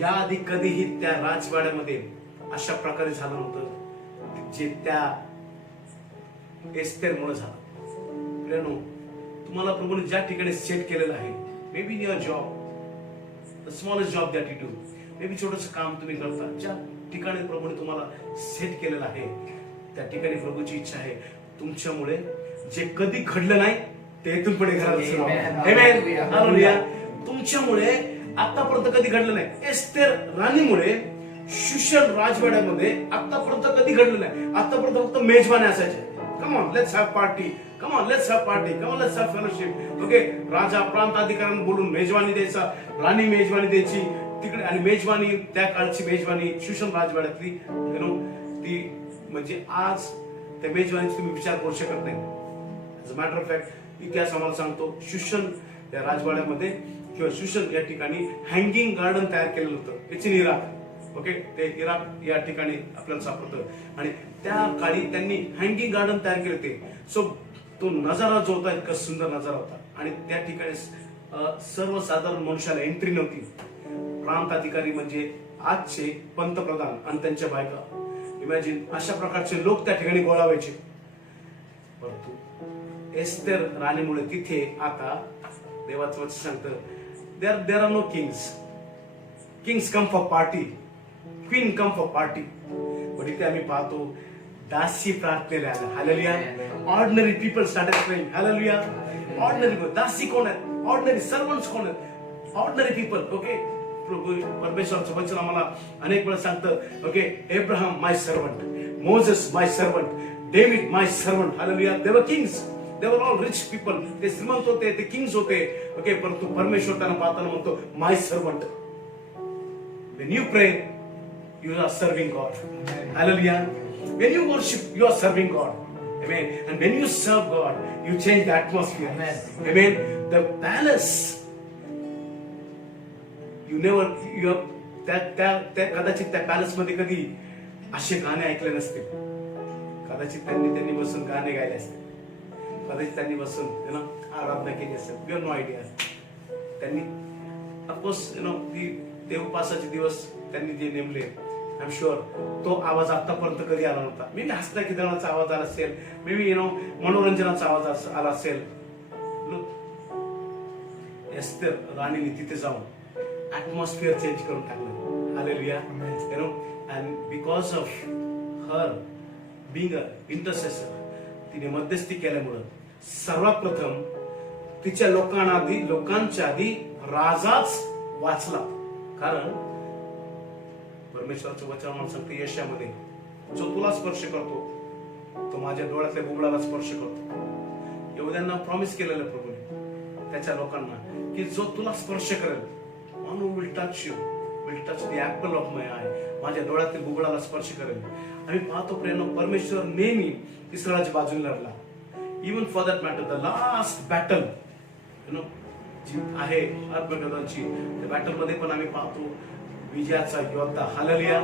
याआधी कधीही त्या राजवाड्यामध्ये अशा प्रकारे झालं नव्हतं जे त्या एस्थेरमुळे झालं. प्रियानो, तुम्हाला प्रभूने ज्या ठिकाणी सेट केलेलं आहे, may be in your job, the smallest job that you do, may be छोटंसं काम तुम्ही करता, ज्या ठिकाणी प्रभूने तुम्हाला सेट केलेलं आहे त्या ठिकाणी प्रभूची इच्छा आहे तुमच्यामुळे जे कधी घडलं नाही ते इथून पुढे घरात सुरू Amen. Amen. Hallelujah. Hallelujah. तुमच्यामुळे आतापर्यंत कधी घडलं नाही. एस्तेर राणीमुळे शुशन राजवाड्यामध्ये आतापर्यंत कधी घडलं नाही. आतापर्यंत फक्त मेजवाने असायचे. Come on let's have party, come on let's have party, come on let's have fellowship. Okay, राजा प्रांत अधिकाऱ्यांना बोलून मेजवानी द्यायचा, राणी मेजवानी द्यायची तिकडे. आणि मेजवानी, त्या काळची मेजवानी शुशन राजवाड्यातली ती म्हणजे आज त्या मेजवानीचा तुम्ही विचार करू शकत नाही. As a matter of fact इतिहास आम्हाला सांगतो, शुशन या राजवाड्यामध्ये किंवा शुशन या ठिकाणी हँगिंग गार्डन तयार केलेलं होतं. It's in Iraq. ओके, ते इराक या ठिकाणी आपल्याला सापडतं. आणि त्या काळी त्यांनी हँगिंग गार्डन तयार केले होते. सो तो नजारा जो होता इतका सुंदर नजारा होता. आणि त्या ठिकाणी सर्वसाधारण मनुष्याला एंट्री नव्हती. प्रांत अधिकारी म्हणजे आजचे पंतप्रधान आणि त्यांच्या बायका, इमॅजिन अशा प्रकारचे लोक त्या ठिकाणी गोळा व्हायचे. परंतु एस्तेर राणीमुळे तिथे आता देवाचं वचन सांगतं there are no kings. Kings come for party, queen come for party. पण इथे आम्ही पाहतो दासी प्रार्थनेला आल्या. Hallelujah. Ordinary people started praying. Hallelujah. Ordinary दासी कोण आहेत? ऑर्डिनरी सर्वंट्स कोण आहेत? Ordinary people. ओके, परमेश्वराचं वचन आम्हाला अनेक वेळा सांगतं, ओके, एब्राहम माय सर्वंट, मोजेस माय सर्वंट, डेव्हिड माय सर्वंट. हालेलुया. दे वर Kings, they were all rich people. ते श्रीमंत होते, ते किंग्स होते. ओके, परंतु परमेश्वर त्यांना पाहताना म्हणतो माय servant. When you pray, you are serving God. Hallelujah. When you worship, you are serving God. Amen. And when you serve God, you change the atmosphere. Amen. The palace, you never, you have, त्या कदाचित त्या पॅलेस मध्ये कधी असे गाणे ऐकले नसते. कदाचित त्यांनी बसून गाणे गायले असते. कदाचित त्यांनी बसून आराधना केली असेल. We have no idea. त्यांनी ऑफकोर्स ती देवपासाचे दिवस त्यांनी जे नेमले, आय एम शुअर तो आवाज आतापर्यंत कधी आला नव्हता. मे बी हसण्या खिदळाचा आवाज आला असेल, मे बी मनोरंजनाचा आवाज आला असेल. एस्तेर राणीने तिथे जाऊन ऍटमॉस्फिअर चेंज करून टाकलं. Hallelujah. And because of her being a intercessor, तिने मध्यस्थी केल्यामुळं सर्वात प्रथम तिच्या लोकांच्या आधी राजाच वाचला. कारण परमेश्वराचं वचन मला सांगते यशामध्ये, जो तुला स्पर्श करतो तो माझ्या डोळ्यातल्या बुबुळाला स्पर्श करतो. यहूद्यांना प्रॉमिस केलेलं प्रभूने त्याच्या लोकांना की जो तुला स्पर्श करेल, one who will touch you will touch the apple of my I, माझ्या डोळ्यातील बुबुळाला स्पर्श करेल. आम्ही पाहतो प्रेम, परमेश्वर नेहमी इस्रायलच्या बाजूने लढला. Even for that matter the last battle जी आहे अर्पगदाची, त्या बॅटल मध्ये पण आम्ही पाहतो विजयाचा योद्धा, हालेलुया,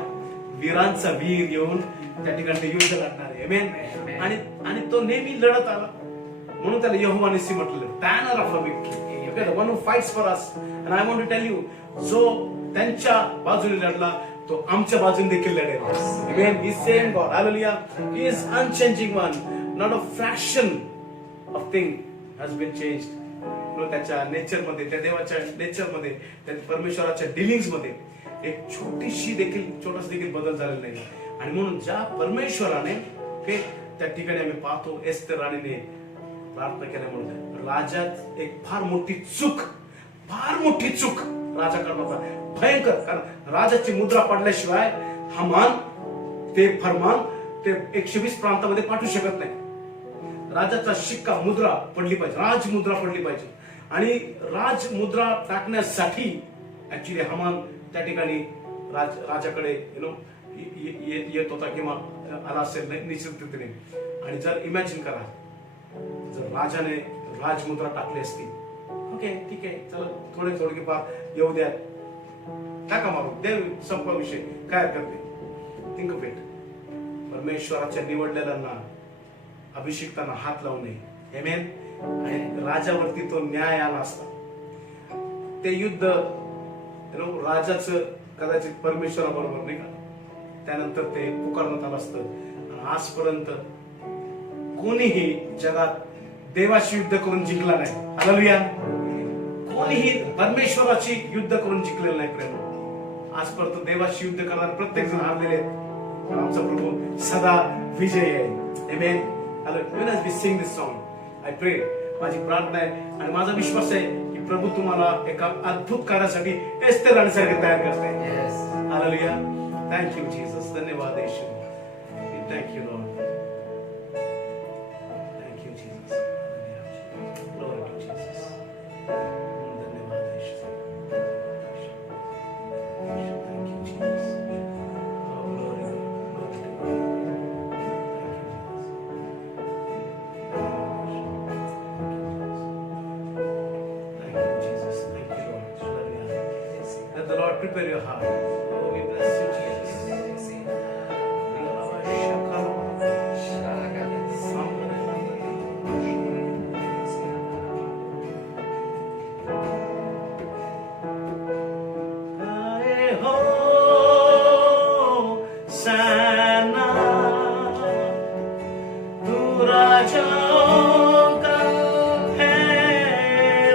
वीरांचा वीर येऊन त्या ठिकाणी युद्ध लढणार आहे. आमेन. आणि तो नेहमी लढत आला, म्हणून त्याला यहोवा निसी म्हटलं, banner of a victory, okay, the one who fights for us. And I want to tell you, जो त्यांच्या बाजूने लढला तो आमच्या बाजूने देखील लढेल. Amen. He same God, hallelujah. He is unchanging one, not a fraction of thing has been changed. त्याच्या नेचर मध्ये, त्या देवाच्या नेचर मध्ये, त्या परमेश्वराच्या डिलिंग्स मध्ये एक छोटासा देखील बदल झालेला नाही. आणि म्हणून ज्या परमेश्वराने त्या ठिकाणी आम्ही पाहतो एस्तेर राणीने प्रार्थना केल्यामुळे राजात एक फार मोठी चूक राजा करत होता, भयंकर. कारण राजाची मुद्रा पडल्याशिवाय हमान ते फरमान ते 120 प्रांतामध्ये पाठवू शकत नाही. राजाचा शिक्का, मुद्रा पडली पाहिजे, राजमुद्रा पडली पाहिजे. आणि राजमुद्रा टाकण्यासाठी ऍक्च्युली हमान त्या ठिकाणी राजाकडे येत होता किंवा आला असेल निश्चितपणे. आणि जर इमॅजिन करा, जर राजाने राजमुद्रा टाकली असती, ओके ठीक आहे, चला थोडे फार येऊ द्या, टाका मारून, देव संपला विषय, काय करते. Think of it. परमेश्वराच्या निवडलेल्यांना, अभिषिक्तांना हात लावू नये. आमेन. आणि राजावरती तो न्याय आला असता. ते युद्ध राजाचं कदाचित परमेश्वराबरोबर नाही का, त्यानंतर ते पुकारण्यात आलं असतं. आणि आजपर्यंत कोणीही जगात देवाशी युद्ध करून जिंकला नाही. हालेलुया. कोणीही परमेश्वराची युद्ध करून जिंकलेलं नाही. प्रेम, आजपर्यंत देवाशी युद्ध करणारे प्रत्येक जण हारलेले आहेत, पण आमचा प्रभू सदा विजय आहे. आमेन. Hallelujah. Even as we sing this song, I pray माझी प्रार्थना आहे आणि माझा विश्वास आहे की प्रभू तुम्हाला एका अद्भुत कार्यासाठी एस्तेर राणीसारखे तयार करताय. Yes. हालेलुया. Thank you Jesus. धन्यवाद येशू. Thank you Lord. Thank you Jesus. Glory to Jesus. धन्यवाद येशू. Thank you Jesus. Glory to God. Thank you, Jesus. Thank you, Lord. Hallelujah. Let the Lord prepare your heart. Oh, we bless you, Jesus. Gaye ho sana, tu rajaon ka hai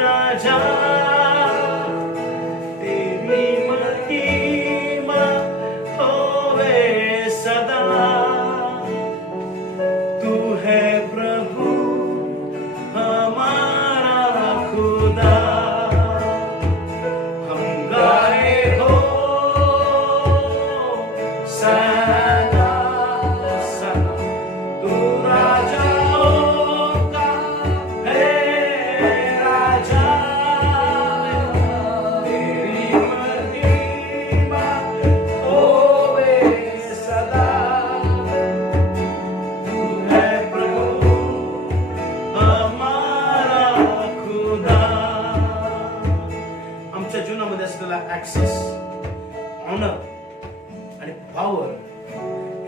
raja. तेरी महिमा होवे सदा. तू है प्रभु हमारा खुदा. हम गाए हो सदा सदा. तू राजाओं का है राजा. तेरी महिमा होवे सदा. तू है प्रभु हमारा खुदा. आमच्या जीवनामध्ये असलेला ऍक्सेस, ऑनर आणि पॉवर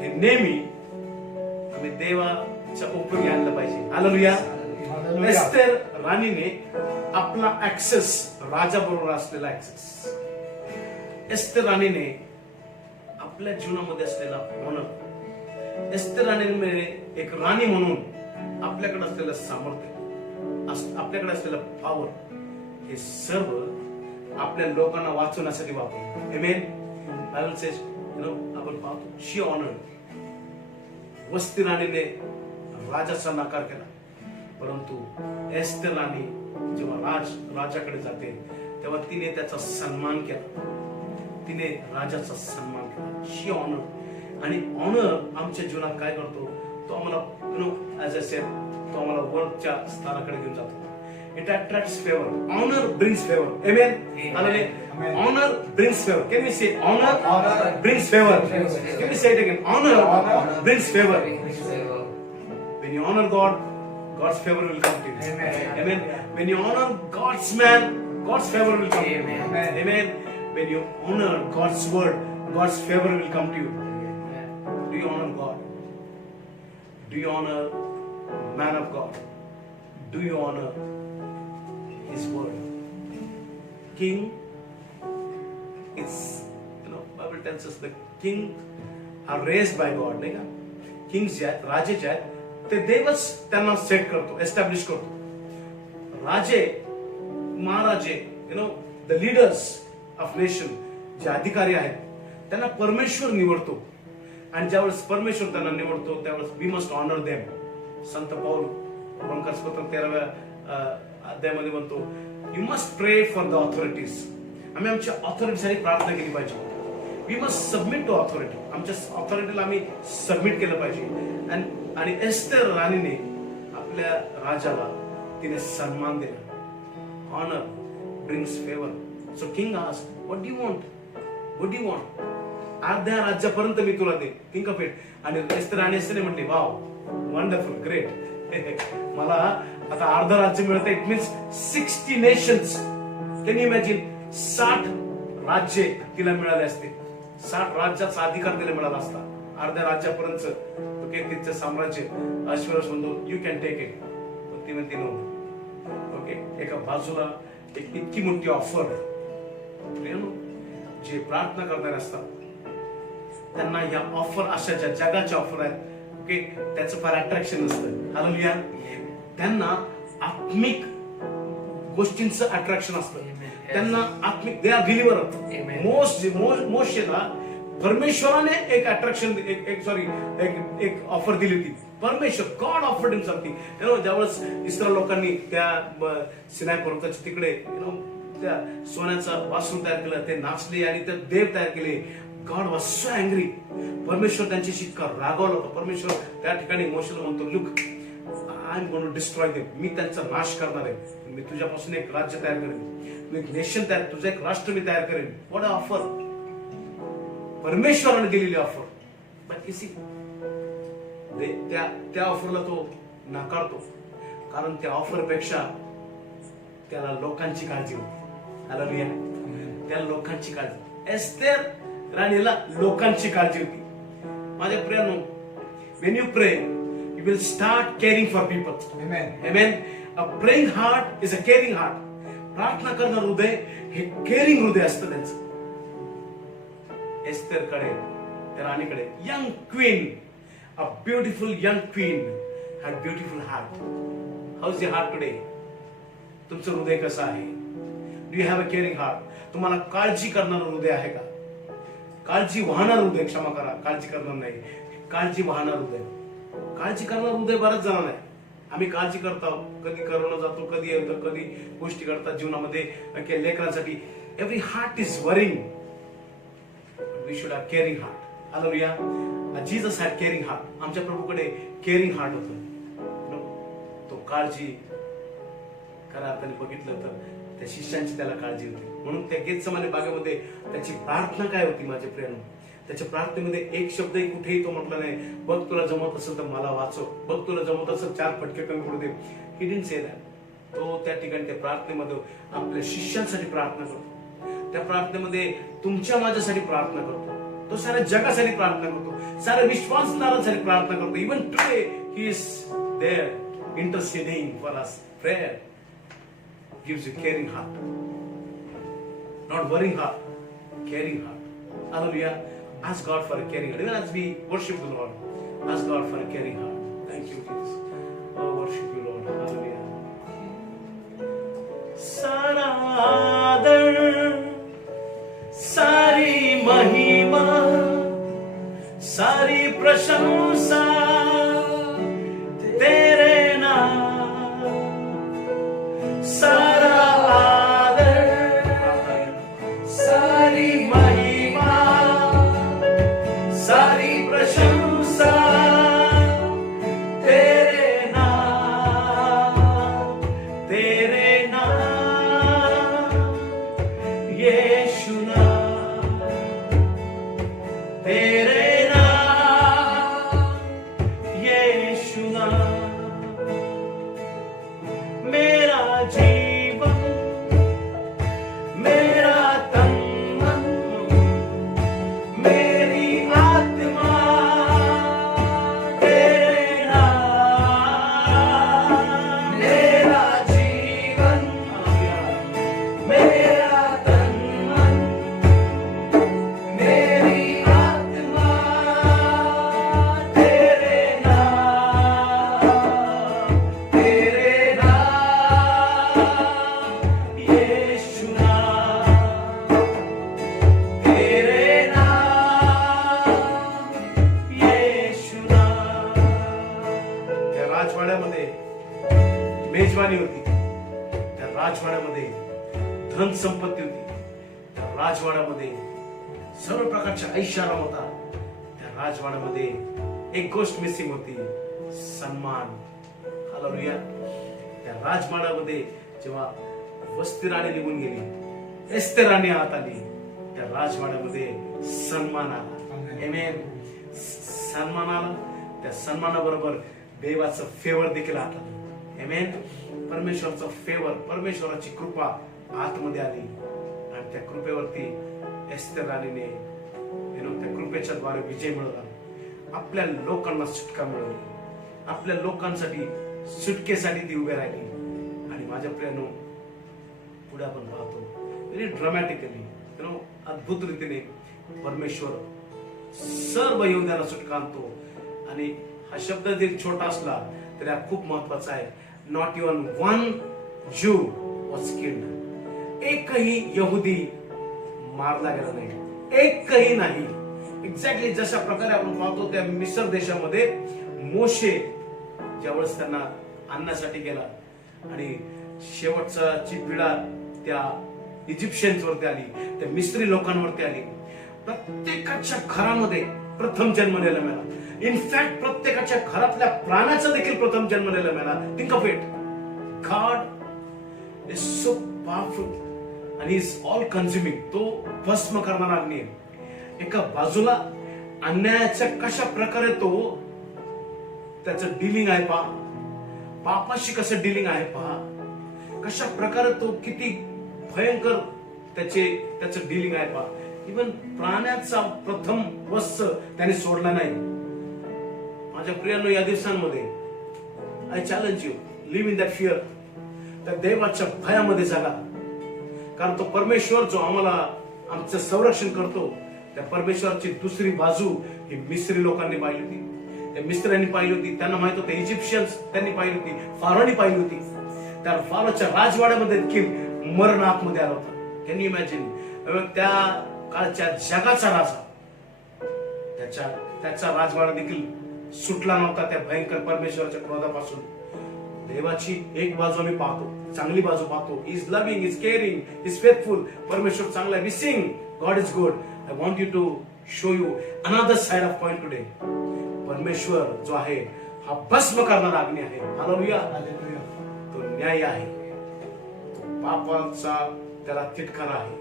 हे नेहमी आम्ही देवाच्या उपयोगी आणलं पाहिजे. हालेलुया. एस्तेर राणीने आपला ऍक्सेस, राजा बरोबर असलेला ऍक्सेस, एस्तेर राणीने आपल्या जीवनामध्ये असलेला ऑनर, एस्तेर राणीने एक राणी म्हणून आपल्याकडे असलेलं सामर्थ्य, आपल्याकडे असलेलं पॉवर, हे सर्व आपल्या लोकांना वाचवण्यासाठी वापरतो. आमेन. बायबल सेज, आपण पाहतो, शी ऑनर्ड. वस्ती राणीने राजाचा नकार केला, परंतु एस्तेर राणी जेव्हा राजाकडे जाते तेव्हा तिने त्याचा सन्मान केला. तिने राजाचा सन्मान केला. शी ऑनर. आणि ऑनर आमच्या जीवनात काय करतो, तो आम्हाला ऍज अ सेड, तो आम्हाला वरच्या स्थानाकडे घेऊन जातो. It attracts favor. Honor brings favor. Amen. Hallelujah. Honor brings favor. Can we say honor? Honor brings favor. brings favor. Can we say it again? Honor brings favor. Brings favor. When you honor God, God's favor will come to you. Amen. Amen. When you honor God's man, God's favor will come to you. Amen. Amen. When you honor God's word, God's favor will come to you. Do you honor God? Do you honor man of God? Do you honor His word? King, it's, Bible tells us the king are raised by God, नाही का? Kings जे आहेत, राजे जे आहेत, ते देवच त्यांना सेट करतो, एस्टॅब्लिश करतो. राजे, महाराजे, the leaders of nation, जे अधिकारी आहेत, त्यांना परमेश्वर निवडतो. आणि ज्यावेळेस परमेश्वर त्यांना निवडतो त्यावेळेस we must honor them. संत पौल रोमकर्सपत्र 13व्या अध्यायामध्ये म्हणतो, you must pray for the authorities. आम्ही आमच्या ऑथॉरिटीसाठी प्रार्थना केली पाहिजे. We must submit to authority. आमच्या ऑथॉरिटीला आम्ही सबमिट केलं पाहिजे. आणि एस्तेर राणीने आपल्या राजाला तिने सन्मान दिला. Honour brings favour. So king asked, what do you want? What do you want? अर्ध्या राज्यापर्यंत मी तुला दे. Think of it. आणि एस्तेर राणीने म्हटली, वाव, वंडरफुल, ग्रेट. मला आता अर्ध राज्य मिळतं. It means 60 nations. Can you imagine? 60 राज्ये तिला मिळाले असते. 60 राज्याचा अधिकार तिला मिळाला असता. अर्ध्या राज्यापर्यंत ओके तिचं साम्राज्य. ऐश्वर्य म्हणतो, यू कॅन टेक इट. पण ती म्हणते नो. ओके, एका बाजूला एक इतकी मोठी ऑफर. जे प्रार्थना करणारे असतात त्यांना या ऑफर, अशा ज्या जगाच्या ऑफर आहेत, ओके, त्याचं फार अट्रॅक्शन नसतं. हालेलुया. त्यांना आत्मिक गोष्टींचं अट्रॅक्शन असतं. त्यांना आत्मिक, दे आर बिलीव्हर. मोशेला परमेश्वराने एक अट्रॅक्शन, एक ऑफर दिली होती. परमेश्वर, गॉड ऑफर्ड हिम समथिंग. ज्यावेळेस इस्रायल लोकांनी त्या सिनाय पर्वताच्या तिकडे त्या सोन्याचं वासरू तयार केलं, ते नाचले आणि ते देव तयार केले. God was so angry. परमेश्वर त्यांच्याशी इतका रागावला होता. परमेश्वर त्या ठिकाणी मोशेला म्हणतो, look, I am going to destroy them. मी त्यांचा नाश करणार आहे. मी तुझ्यापासून एक राज्य तयार करेन, एक नेशन तयार, तुझं एक राष्ट्र मी तयार करेन. व्हॉट अ ऑफर, परमेश्वराने दिलेली ऑफर. बट किसी त्या ऑफरला तो नाकारतो, कारण त्या ऑफर पेक्षा त्याला लोकांची काळजी होती. हालेलुया. त्या लोकांची काळजी, एस्तेर राणीला लोकांची काळजी होती. माझ्या प्रियानो, when you pray you will start caring for people. Amen. A praying heart is a caring heart. प्रार्थना करणारं हृदय हे केअरिंग हृदय असतं त्यांचं. एस्तेरकडे, त्या राणीकडे, young queen, a beautiful young queen had beautiful heart. How is your heart today? तुमचं हृदय कसं आहे? Do you have a caring heart? तुम्हाला काळजी करणारं हृदय आहे का? काळजी वाहणार हृदय, क्षमा करा, काळजी करणार नाही, काळजी वाहणार हृदय. काळजी करणार हृदय बऱ्याच जणांना आहे. आम्ही काळजी करतो, कधी करोना जातो, कधी येतं, कधी गोष्टी करतात जीवनामध्ये लेकरांसाठी. Every heart is worrying. We should have caring heart. Hallelujah. Jesus had caring heart. आमच्या प्रभूकडे केअरिंग हार्ट होतं. तो काळजी खऱ्या अर्थाने बघितलं तर त्या शिष्यांची त्याला काळजी होती. म्हणून त्या गेतसेमाने बागेमध्ये त्याची प्रार्थना काय होती माझे प्रियानो? त्याच्या प्रार्थनेमध्ये एक शब्दही कुठेही तो म्हटला नाही, बघ तुला जमत असेल तर मला वाचव, बघ तुला जमत असेल 4 फटके कमी पडू दे. He didn't say that. तो त्या ठिकाणी त्या प्रार्थनेमध्ये आपल्या शिष्यांसाठी प्रार्थना करतो. त्या प्रार्थनेमध्ये तुमच्या माझ्यासाठी प्रार्थना करतो. तो साऱ्या जगासाठी प्रार्थना करतो, साऱ्या विश्वासणाऱ्यांसाठी प्रार्थना करतो. Even today he is there interceding for us. Prayer gives you caring heart, not worrying heart, caring heart. Hallelujah. Ask God for a caring heart. Even as we worship the Lord, ask God for a caring heart. Thank you, Jesus. Oh, worship you, Lord. Hallelujah. सारा आदर, सारी महिमा, सारी प्रशंसा तेरे नाम. सारा आदर, सारी महिमा, सारी प्रशंसा तेरे नाम, तेरे नाम यीशु नाम, तेरे नाम यीशु नाम. मेरा जीवन, मेरा तन मन, मेरी आत्मा तेरे नाम. मेरा जीवन, मेरा तन मन, मेरी आत्मा तेरे नाम, तेरे यीशु नाम, तेरे नाम यीशु नाम. त्या राजवाड्यामध्ये मेजवानी होती, त्या राजवाड्यामध्ये धन संपत्ती होती, त्या राजवाड्यामध्ये सर्व प्रकारच्या ऐशाराम होता. त्या राजवाड्यामध्ये एक गोष्ट मिसिंग होती, सन्मान. हालेलुया. त्या राजवाड्यामध्ये जेव्हा वस्ती राणी निघून गेली, एस्तेर राणी आत आली, त्या राजवाड्यामध्ये सन्मान आला. आमेन. सन्मान आला. त्या सन्मानाबरोबर देवाचं फेवर देखील आलं. आमेन. परमेश्वराचं फेवर, परमेश्वराची कृपा आतमध्ये आली आणि त्या कृपेवरती एस्तेर राणीने त्या कृपेच्या द्वारे विजय मिळवला. आपल्या लोकांना सुटका मिळवली, आपल्या लोकांसाठी सुटकेसाठी ती उभी राहिली. आणि माझ्या प्रियानो, पुढे आपण पाहतो व्हेरी ड्रामॅटिकली, अद्भुत रीतीने परमेश्वर सर्व यहूद्यांना सुटका आणतो. आणि हा शब्द जरी छोटा असला तरी हा खूप महत्वाचा आहे. Not even one Jew was killed. एकही यहुदी मारला गेला नाही, एकही नाही. एक्झॅक्टली जशा प्रकारे आपण पाहतो त्या मिस्र देशामध्ये मोशे ज्यावेळेस त्यांना आणण्यासाठी गेला आणि शेवटचा ची पिढा त्या इजिप्शियन्स वरती आली, त्या मिस्री लोकांवरती आली. प्रत्येकाच्या घरामध्ये प्रथम जन्मलेला मिळाला. इनफॅक्ट प्रत्येकाच्या घरातल्या प्राण्याचा देखील प्रथम जन्मलेला मिळाला. Think of it. God is so powerful आणि इज ऑल कन्झ्युमिंग. तो भस्म करणारा अग्नी आहे. एका बाजूला अन्यायाच्या कशा प्रकारे तो त्याचं डीलिंग आहे पहा, पापाशी कसं डीलिंग आहे पहा, कशा प्रकारे तो किती भयंकर त्याचं डीलिंग आहे पहा. इव्हन प्राण्याचा प्रथम वत्स त्याने सोडला नाही. माझ्या प्रियांनो, या दिवसांमध्ये I challenge you, live in that fear. त्या देवाच्या भयामध्ये जगा. कारण तो परमेश्वर जो आम्हाला आमचं संरक्षण करतो, त्या परमेश्वराची दुसरी बाजू ही मिस्री लोकांनी पाहिली होती, त्या मिस्त्र्यांनी पाहिली होती, त्यांना माहित होतं. इजिप्शियन्स त्यांनी पाहिली होती, फारोनी पाहिली होती. त्या फारोच्या राजवाड्यामध्ये देखील मरण आतमध्ये आला होता. Can you imagine? त्या काळच्या जगाचा राजा, त्याचा राजवाडा देखील सुटला नव्हता त्या भयंकर परमेश्वराच्या क्रोधापासून. देवाची एक बाजू आम्ही पाहतो, चांगली बाजू पाहतो. Is loving, is caring, is faithful. परमेश्वर चांगला आहे. We sing God is good. I want you to show you another side of point today. परमेश्वर जो आहे हा भस्म करणारा अग्नी आहे. हालेलुया. तो न्याय आहे. तो पापाचा त्याला तिटकारा आहे.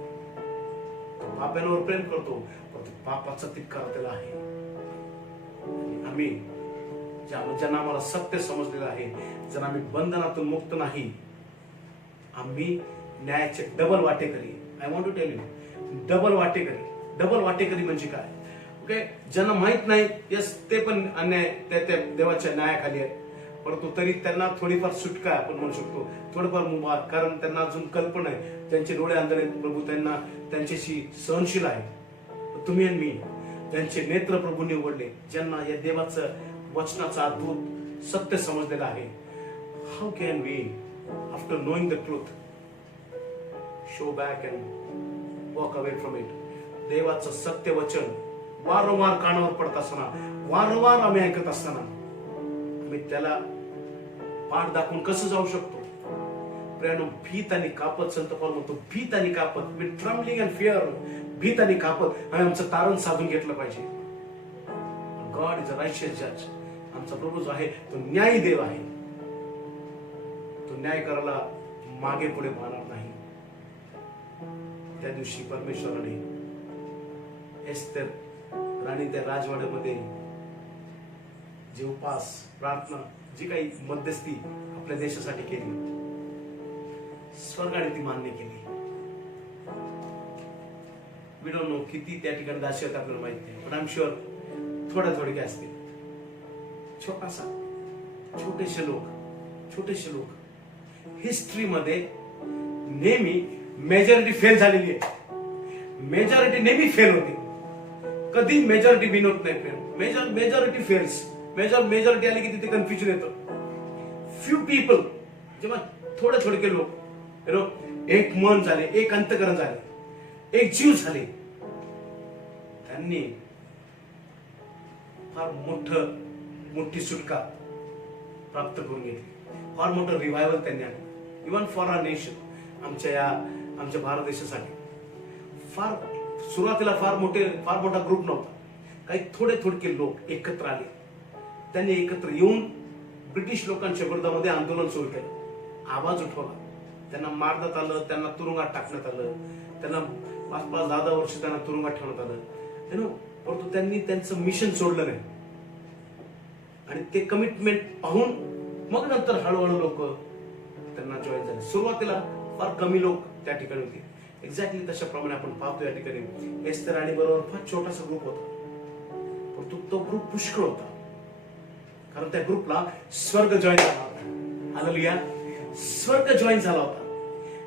तो पापांवर प्रेम करतो, पण तो पापाचा तिटकारा त्याला आहे. आम्ही ज्यांना आम्हाला सत्य समजलेलं आहे, जर आम्ही बंधनातून मुक्त नाही, आम्ही न्यायाचे डबल वाटेकरी. I want to tell you, double वाटेकरी. डबल वाटेकरी म्हणजे काय? ओके, ज्यांना माहित नाही, यस, ते पण अन्याय त्या देवाच्या न्यायाखाली आहे, परंतु तरी त्यांना थोडीफार सुटका आपण म्हणू शकतो, थोडंफार मुभा, कारण त्यांना अजून कल्पना आहे. त्यांचे डोळे अंधळे, प्रभू त्यांना त्यांच्याशी सहनशील आहे. तुम्ही आणि मी, त्यांचे नेत्र प्रभूंनी उघडले, ज्यांना या देवाचं वचनाचा अद्भुत सत्य समजलेलं आहे. How can we, after knowing the truth, show back and walk away from it? देवाचं सत्य वचन वारंवार कानावर पडत असताना, वारंवार आम्ही ऐकत असताना, आम्ही त्याला पाठ दाखवून कसं जाऊ शकतो? प्रियानो, भीत आणि कापत, संत पौल म्हणतो, भीत आणि कापत, विथ ट्रम्बलिंग अँड फिअर, भीत आणि कापत आम्ही आमचं तारण साधून घेतलं पाहिजे. गॉड इज अ रायशियस जज. आमचा प्रभू जो आहे तो न्यायी देव आहे. तो न्याय करायला मागे पुढे पाहणार नाही. त्या दिवशी परमेश्वराने एस्तेर राणी त्या राजवाड्यामध्ये जे उपास, प्रार्थना, जी काही मध्यस्थी आपल्या देशासाठी केली, स्वर्गाने ती मान्य केली. वी डोंट नो किती त्या ठिकाणी दासी होते आपल्याला माहित नाही, पण आय एम शुअर थोडे काय असतील. छोटासा, छोटेसे लोक हिस्ट्रीमध्ये नेहमी मेजॉरिटी फेल झालेली आहे. मेजॉरिटी नेहमी फेल होते, कधी मेजॉरिटी विन होत नाही. Majority fails. मेजॉरिटी आली की तिथे कन्फ्युजन येतं. फ्यू पीपल, जेव्हा थोडे लोक, एक मन झाले, एक अंतकरण झाले, एक जीव झाले, त्यांनी फार मोठी सुटका प्राप्त करून घेतली. फार मोठं रिव्हायवल त्यांनी आणलं. इव्हन फॉर आवर नेशन, आमच्या भारत देशासाठी. फार सुरुवातीला फार मोठा ग्रुप नव्हता. काही थोडके लोक एकत्र आले. त्यांनी एकत्र येऊन ब्रिटिश लोकांच्या विरोधामध्ये आंदोलन सुरू केलं. आवाज उठवला. त्यांना मारण्यात आलं, त्यांना तुरुंगात टाकण्यात आलं, त्यांना 5-10 वर्ष त्यांना तुरुंगात ठेवण्यात आलं. परंतु त्यांनी त्यांचं मिशन सोडलं नाही. आणि ते कमिटमेंट पाहून मग नंतर हळूहळू लोक त्यांना जॉईन झाले. सुरुवातीला फार कमी लोक त्या ठिकाणी होते. एक्झॅक्टली तशाप्रमाणे आपण पाहतो या ठिकाणी एस्तेर राणी बरोबर फार छोटासा ग्रुप होता, परंतु तो ग्रुप पुष्कळ होता, कारण त्या ग्रुपला स्वर्ग जॉईन झाला होता. हालेलुया. स्वर्ग जॉईन झाला होता.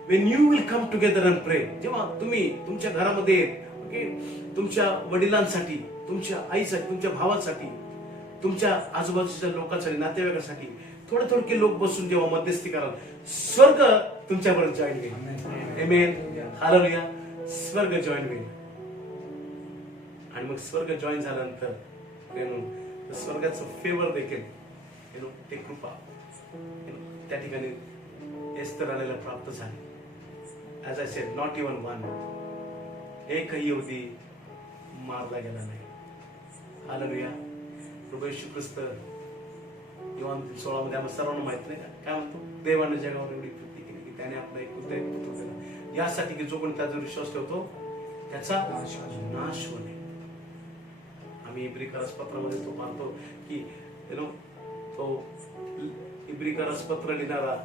When you will come together and pray, जेव्हा तुम्ही तुमच्या घरामध्ये, ओके, तुमच्या वडिलांसाठी, तुमच्या आईसाठी, तुमच्या भावासाठी, तुमच्या आजूबाजूच्या लोकांसाठी, नातेवाईकांसाठी थोडे लोक बसून जेव्हा मध्यस्थी कराल, स्वर्ग तुमच्याबरोबर जॉईन होईल. आमेन. हालेलुया. स्वर्ग जॉईन होईल. आणि मग स्वर्ग जॉईन झाल्यानंतर स्वर्गाचं फेवर देखील ते कृपा त्या ठिकाणी एस्तर राणीला प्राप्त झाली. As I said, not even one, एकही यहुदी मारला गेला नाही. हालेलुया. प्रभू येशू ख्रिस्त योहान 16 मध्ये आम्हाला सर्वांना माहित नाही का काय म्हणतो, देवाने जगावर एवढी प्रीती केली की त्याने आपला एक पुत्र दिला, यासाठी की जो कोणी त्याचा विश्वास ठेवतो त्याचा नाश होणे. आम्ही इब्री पत्रामध्ये तो पाहतो की तो इब्री पत्र लिहिणारा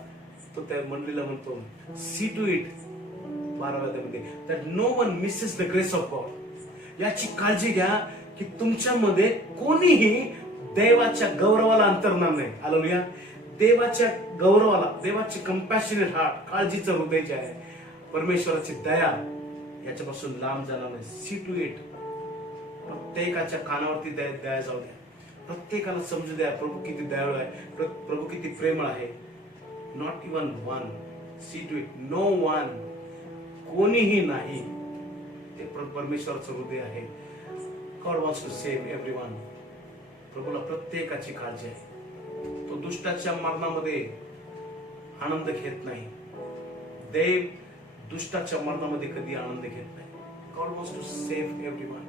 तो त्या मंडळीला म्हणतो, सी टू इट 12व्या मध्ये, that no one misses the grace of God. याची काळजी घ्या की तुमच्यामध्ये कोणीही देवाच्या गौरवाला अंतरणार नाही. हालेलुया. देवाच्या गौरवाला, देवाची कंपॅशनेट हार्ट, काळजीचं हृदय जे आहे, परमेश्वराची दया याच्यापासून लांब जाणार नाही. See to it. प्रत्येकाच्या कानावरती दया जाऊ द्या. प्रत्येकाला समजू द्या प्रभू किती दयाळू आहे, प्रभू किती प्रेमळ आहे. Not even one. See to it. No one. कोणीही नाही. ते परमेश्वराचं हृदय आहे. God wants to save everyone. प्रभूला प्रत्येकाची काळजी आहे. तो दुष्टाच्या मरणामध्ये आनंद घेत नाही. देव दुष्टाच्या मरणामध्ये कधी आनंद घेत नाही. God wants to save everyone.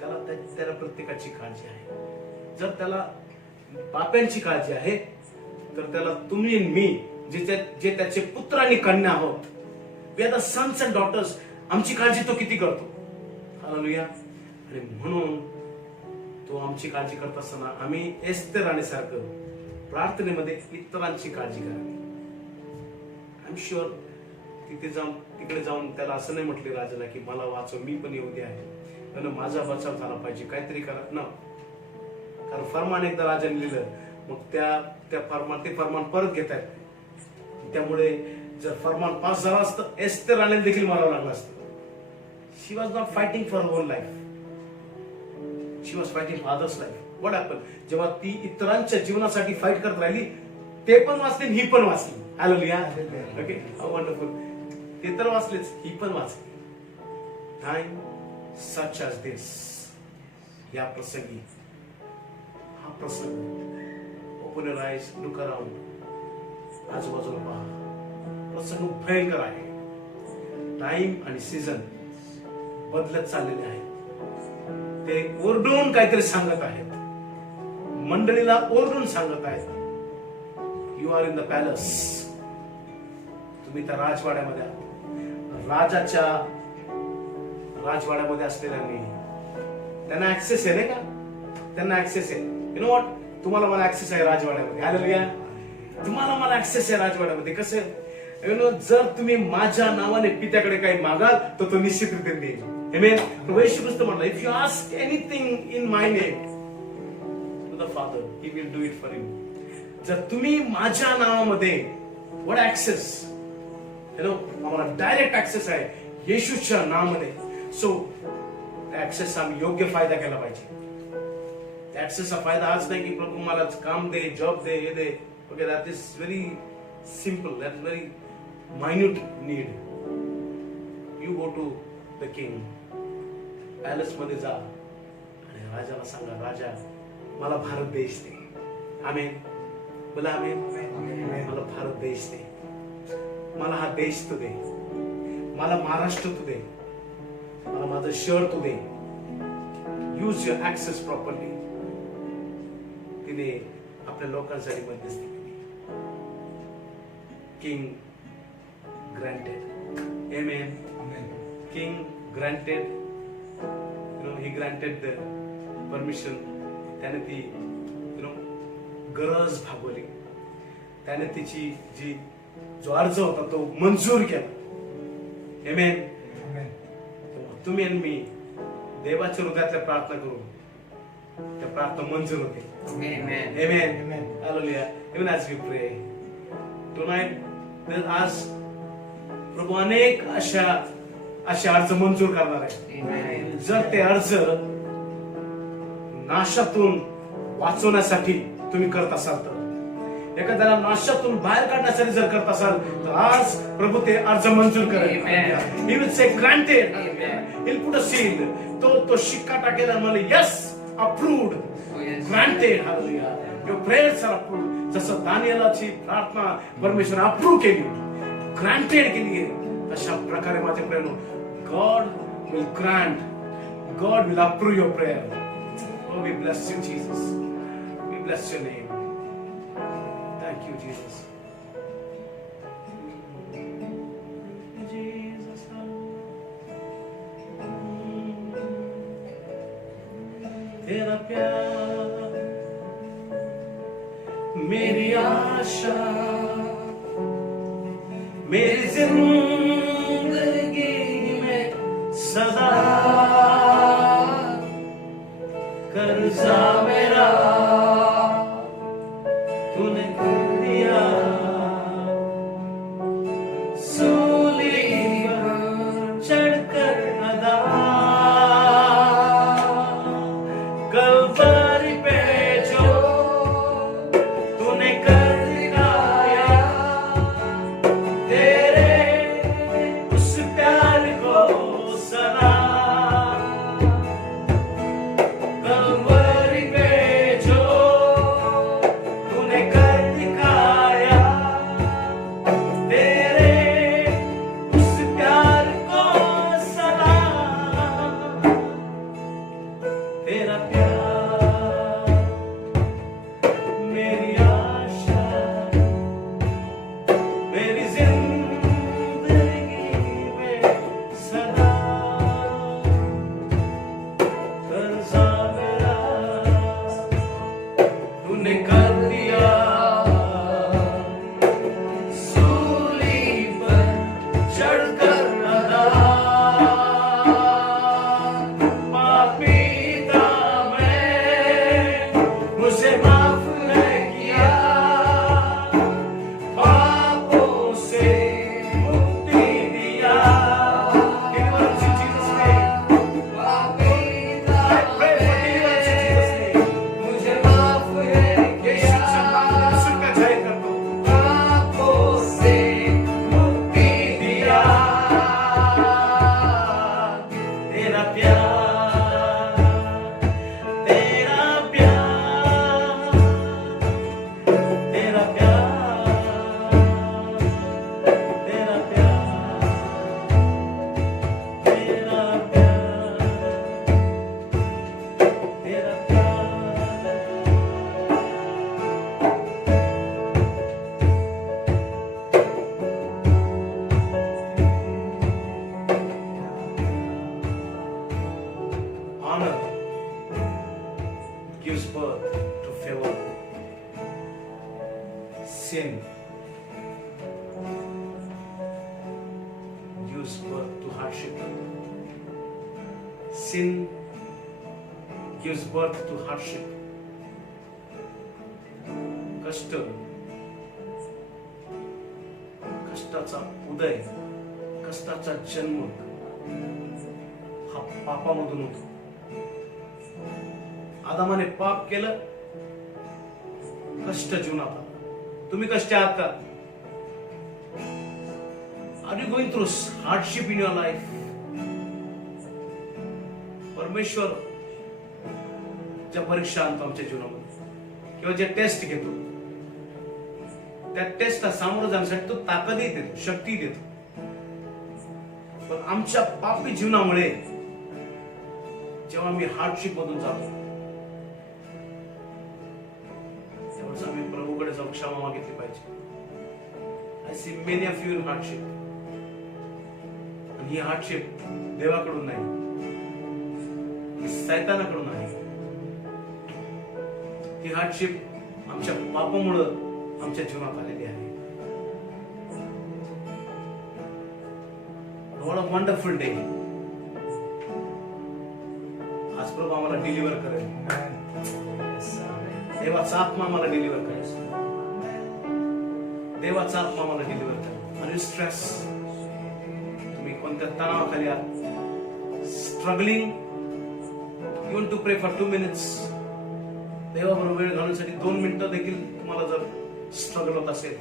त्याला प्रत्येकाची काळजी आहे. जर त्याला पाप्यांची काळजी आहे तर त्याला तुम्ही आणि मी जे त्याचे पुत्र आणि कन्या आहोत, we are the sons and daughters, आमची काळजी तो किती करतो. हालेलुया. आणि म्हणून तो आमची काळजी करत असताना आम्ही एस्तेर राणीसारखं प्रार्थनेमध्ये इतरांची काळजी करावी. आय एम शुअर तिकडे जाऊन त्याला असं नाही म्हटले राजाला की मला वाचव, मी पण यहुदी आहे, पण माझा बचाव झाला पाहिजे, काहीतरी करा ना. कारण फरमान एकदा राजाने लिहिलं, मग ते फरमान परत घेत आहेत. त्यामुळे जर फरमान पास झाला असतं, एस्तेर राणीला देखील मारावं लागलं असतं. She was not fighting for whole life, she was fighting for others life. What happen, जेव्हा ती इतरांच्या जीवनासाठी फाईट करत राहिली, ते पण वाचले, ही पण वाचली. हालेलुया. Okay, how wonderful. ते तर वाचलेच, ही पण वाचली. टाइम सच ॲज दिस. या प्रसंगी, हा प्रसंग, open your eyes, look around, आजूबाजूला पहा. प्रसंग भयंकर आहे. टाइम आणि सीझन बदलत चाललेले आहेत. ते ओरडून काहीतरी सांगत आहेत, मंडळीला ओरडून सांगत आहेत, you are in the palace. तुम्ही त्या राजवाड्यामध्ये आहात. राजाच्या राजवाड्यामध्ये असलेल्यांनी त्यांना ऍक्सेस आहे, नाही का? त्यांना ऍक्सेस आहे. यु नो व्हॉट, तुम्हाला मला ऍक्सेस आहे राजवाड्यामध्ये. हालेलुया. तुम्हाला मला ऍक्सेस आहे राजवाड्यामध्ये. कसं, यु नो, जर तुम्ही माझ्या नावाने पित्याकडे काही मागाल तर तो निश्चितरित्या देईल. आमेन. प्रभू येशू ख्रिस्त म्हणाला, if you ask anything in my name to the father, he will do it for you. जर तुम्ही माझ्या नावामध्ये, व्हॉट ऍक्सेस, यु नो, आम्हाला डायरेक्ट ऍक्सेस आहे येशूच्या नावामध्ये. सो ऍक्सेसचा आम्ही योग्य फायदा केला पाहिजे. ऍक्सेसचा फायदा हाच नाही की प्रभू मला काम दे, जॉब दे, हे दे. Okay, that is very simple, that is very minute need. You go to the king, palace मध्ये जा आणि राजाला सांगा, राजा मला भारत देश दे. आमेन. बोला आमेन. मला भारत देश दे, मला हा देश तू दे, मला महाराष्ट्र तू दे, मला माझं शहर तू दे. Use your access properly. तिने आपल्या लोकांसाठी मध्यस्थी केली. King granted. Amen. King granted. He granted the permission. त्याने ती गरज भागवली. त्याने तिची जो अर्ज होता तो मंजूर केला. आमेन. तुम्ही आणि मी देवाच्या हृदयातल्या प्रार्थना करू, त्या प्रार्थना मंजूर होते. आमेन. हालेलुया. इवन ॲज वी प्रे टुनाइट, आज प्रभू अनेक अशा अर्ज मंजूर करणार आहे. जर ते अर्ज नाशातून वाचवण्यासाठी तुम्ही करत असाल तर, एखाद्याला नाशातून बाहेर काढण्यासाठी जर करत असाल तर आज प्रभू ते अर्ज मंजूर करेल. He will say granted. He'll put a seal. तो शिक्का टाकेल आणि मला yes approved, Oh, yes. granted. Hallelujah. Your prayers are approved. जसं दानिएलाची प्रार्थना परमेश्वर अप्रूव्ह केली, ग्रांटेड केली आहे, तशा प्रकारे माझे प्रेरणो God will grant, God will approve your prayer. Oh, we bless you, Jesus. We bless your name. Thank you, Jesus. Jesus. तेरा प्यार मेरी आशा, मेरी जिंदगी में सदा कर्जा मेरा तूने कर दिया, सूली पर चढ़कर अदा, कल्वरी पे जो तूने कर दिखाया, तेरे उस प्यार को सना, कल्वरी पे जो तूने कर दिखाया, तेरे उस प्यार को सना, तेरा प्यार मेरी आशा, मेरी जिंदगी में सदा कर्जा मेरा तूने कर दिया, सूली पर चढ़कर अदा, पापी था मैं, मुझे माफ नहीं किया, पापों से मुक्ति दिया। Deliverance in Jesus' name. I pray for deliverance in Jesus' name. मुझे माफ है यीशु से मांगो, यीशु का जय कर दो। पापों से मुक्ति दिया, तेरा प्यार, तेरा प्यार, तेरा प्यार, तेरा प्यार, तेरा प्यार, तेरा honor gives birth to favor. Sin gives birth to hardship. Sin gives birth to hardship. कष्ट, कष्टाचा उदय, कष्टाचा जन्म हा पापामधून होतो. आदामाने पाप केलं, कष्ट जीवनात आलं. तुम्ही कष्ट आहात का? Are you going through hardship in your life? परमेश्वर ज्या परीक्षा आणतो आमच्या जीवनामध्ये किंवा जे टेस्ट घेतो, त्या टेस्टला सामोरं जाण्यासाठी तो ताकदही देतो, शक्ती देतो. पण आमच्या पापी जीवनामुळे जेव्हा आम्ही हार्डशिप मधून जातो, तेव्हाच आम्ही प्रभूकडे जाऊन क्षमा मागितली पाहिजे. I see many of you in hardship. आणि ही हार्डशिप देवाकडून नाही, ही सैतानाकडून आहे. ही हार्डशिप आमच्या पापामुळे आमच्या जीवनात आलेली आहे. What a wonderful day. आज प्रभू आम्हाला डिलिव्हर करेल. देवाचा आत्मा आम्हाला डिलिव्हर करेल. देवाचा आत्मा आम्हाला डिलिव्हर करेल. Are you stress? तुम्ही कोणत्या तणावाखाली आहात? Struggling? You want to pray for 2 minutes. देवाबरोबर वेळ घालण्यासाठी 2 मिनिटं देखील तुम्हाला जर स्ट्रगल होत असेल,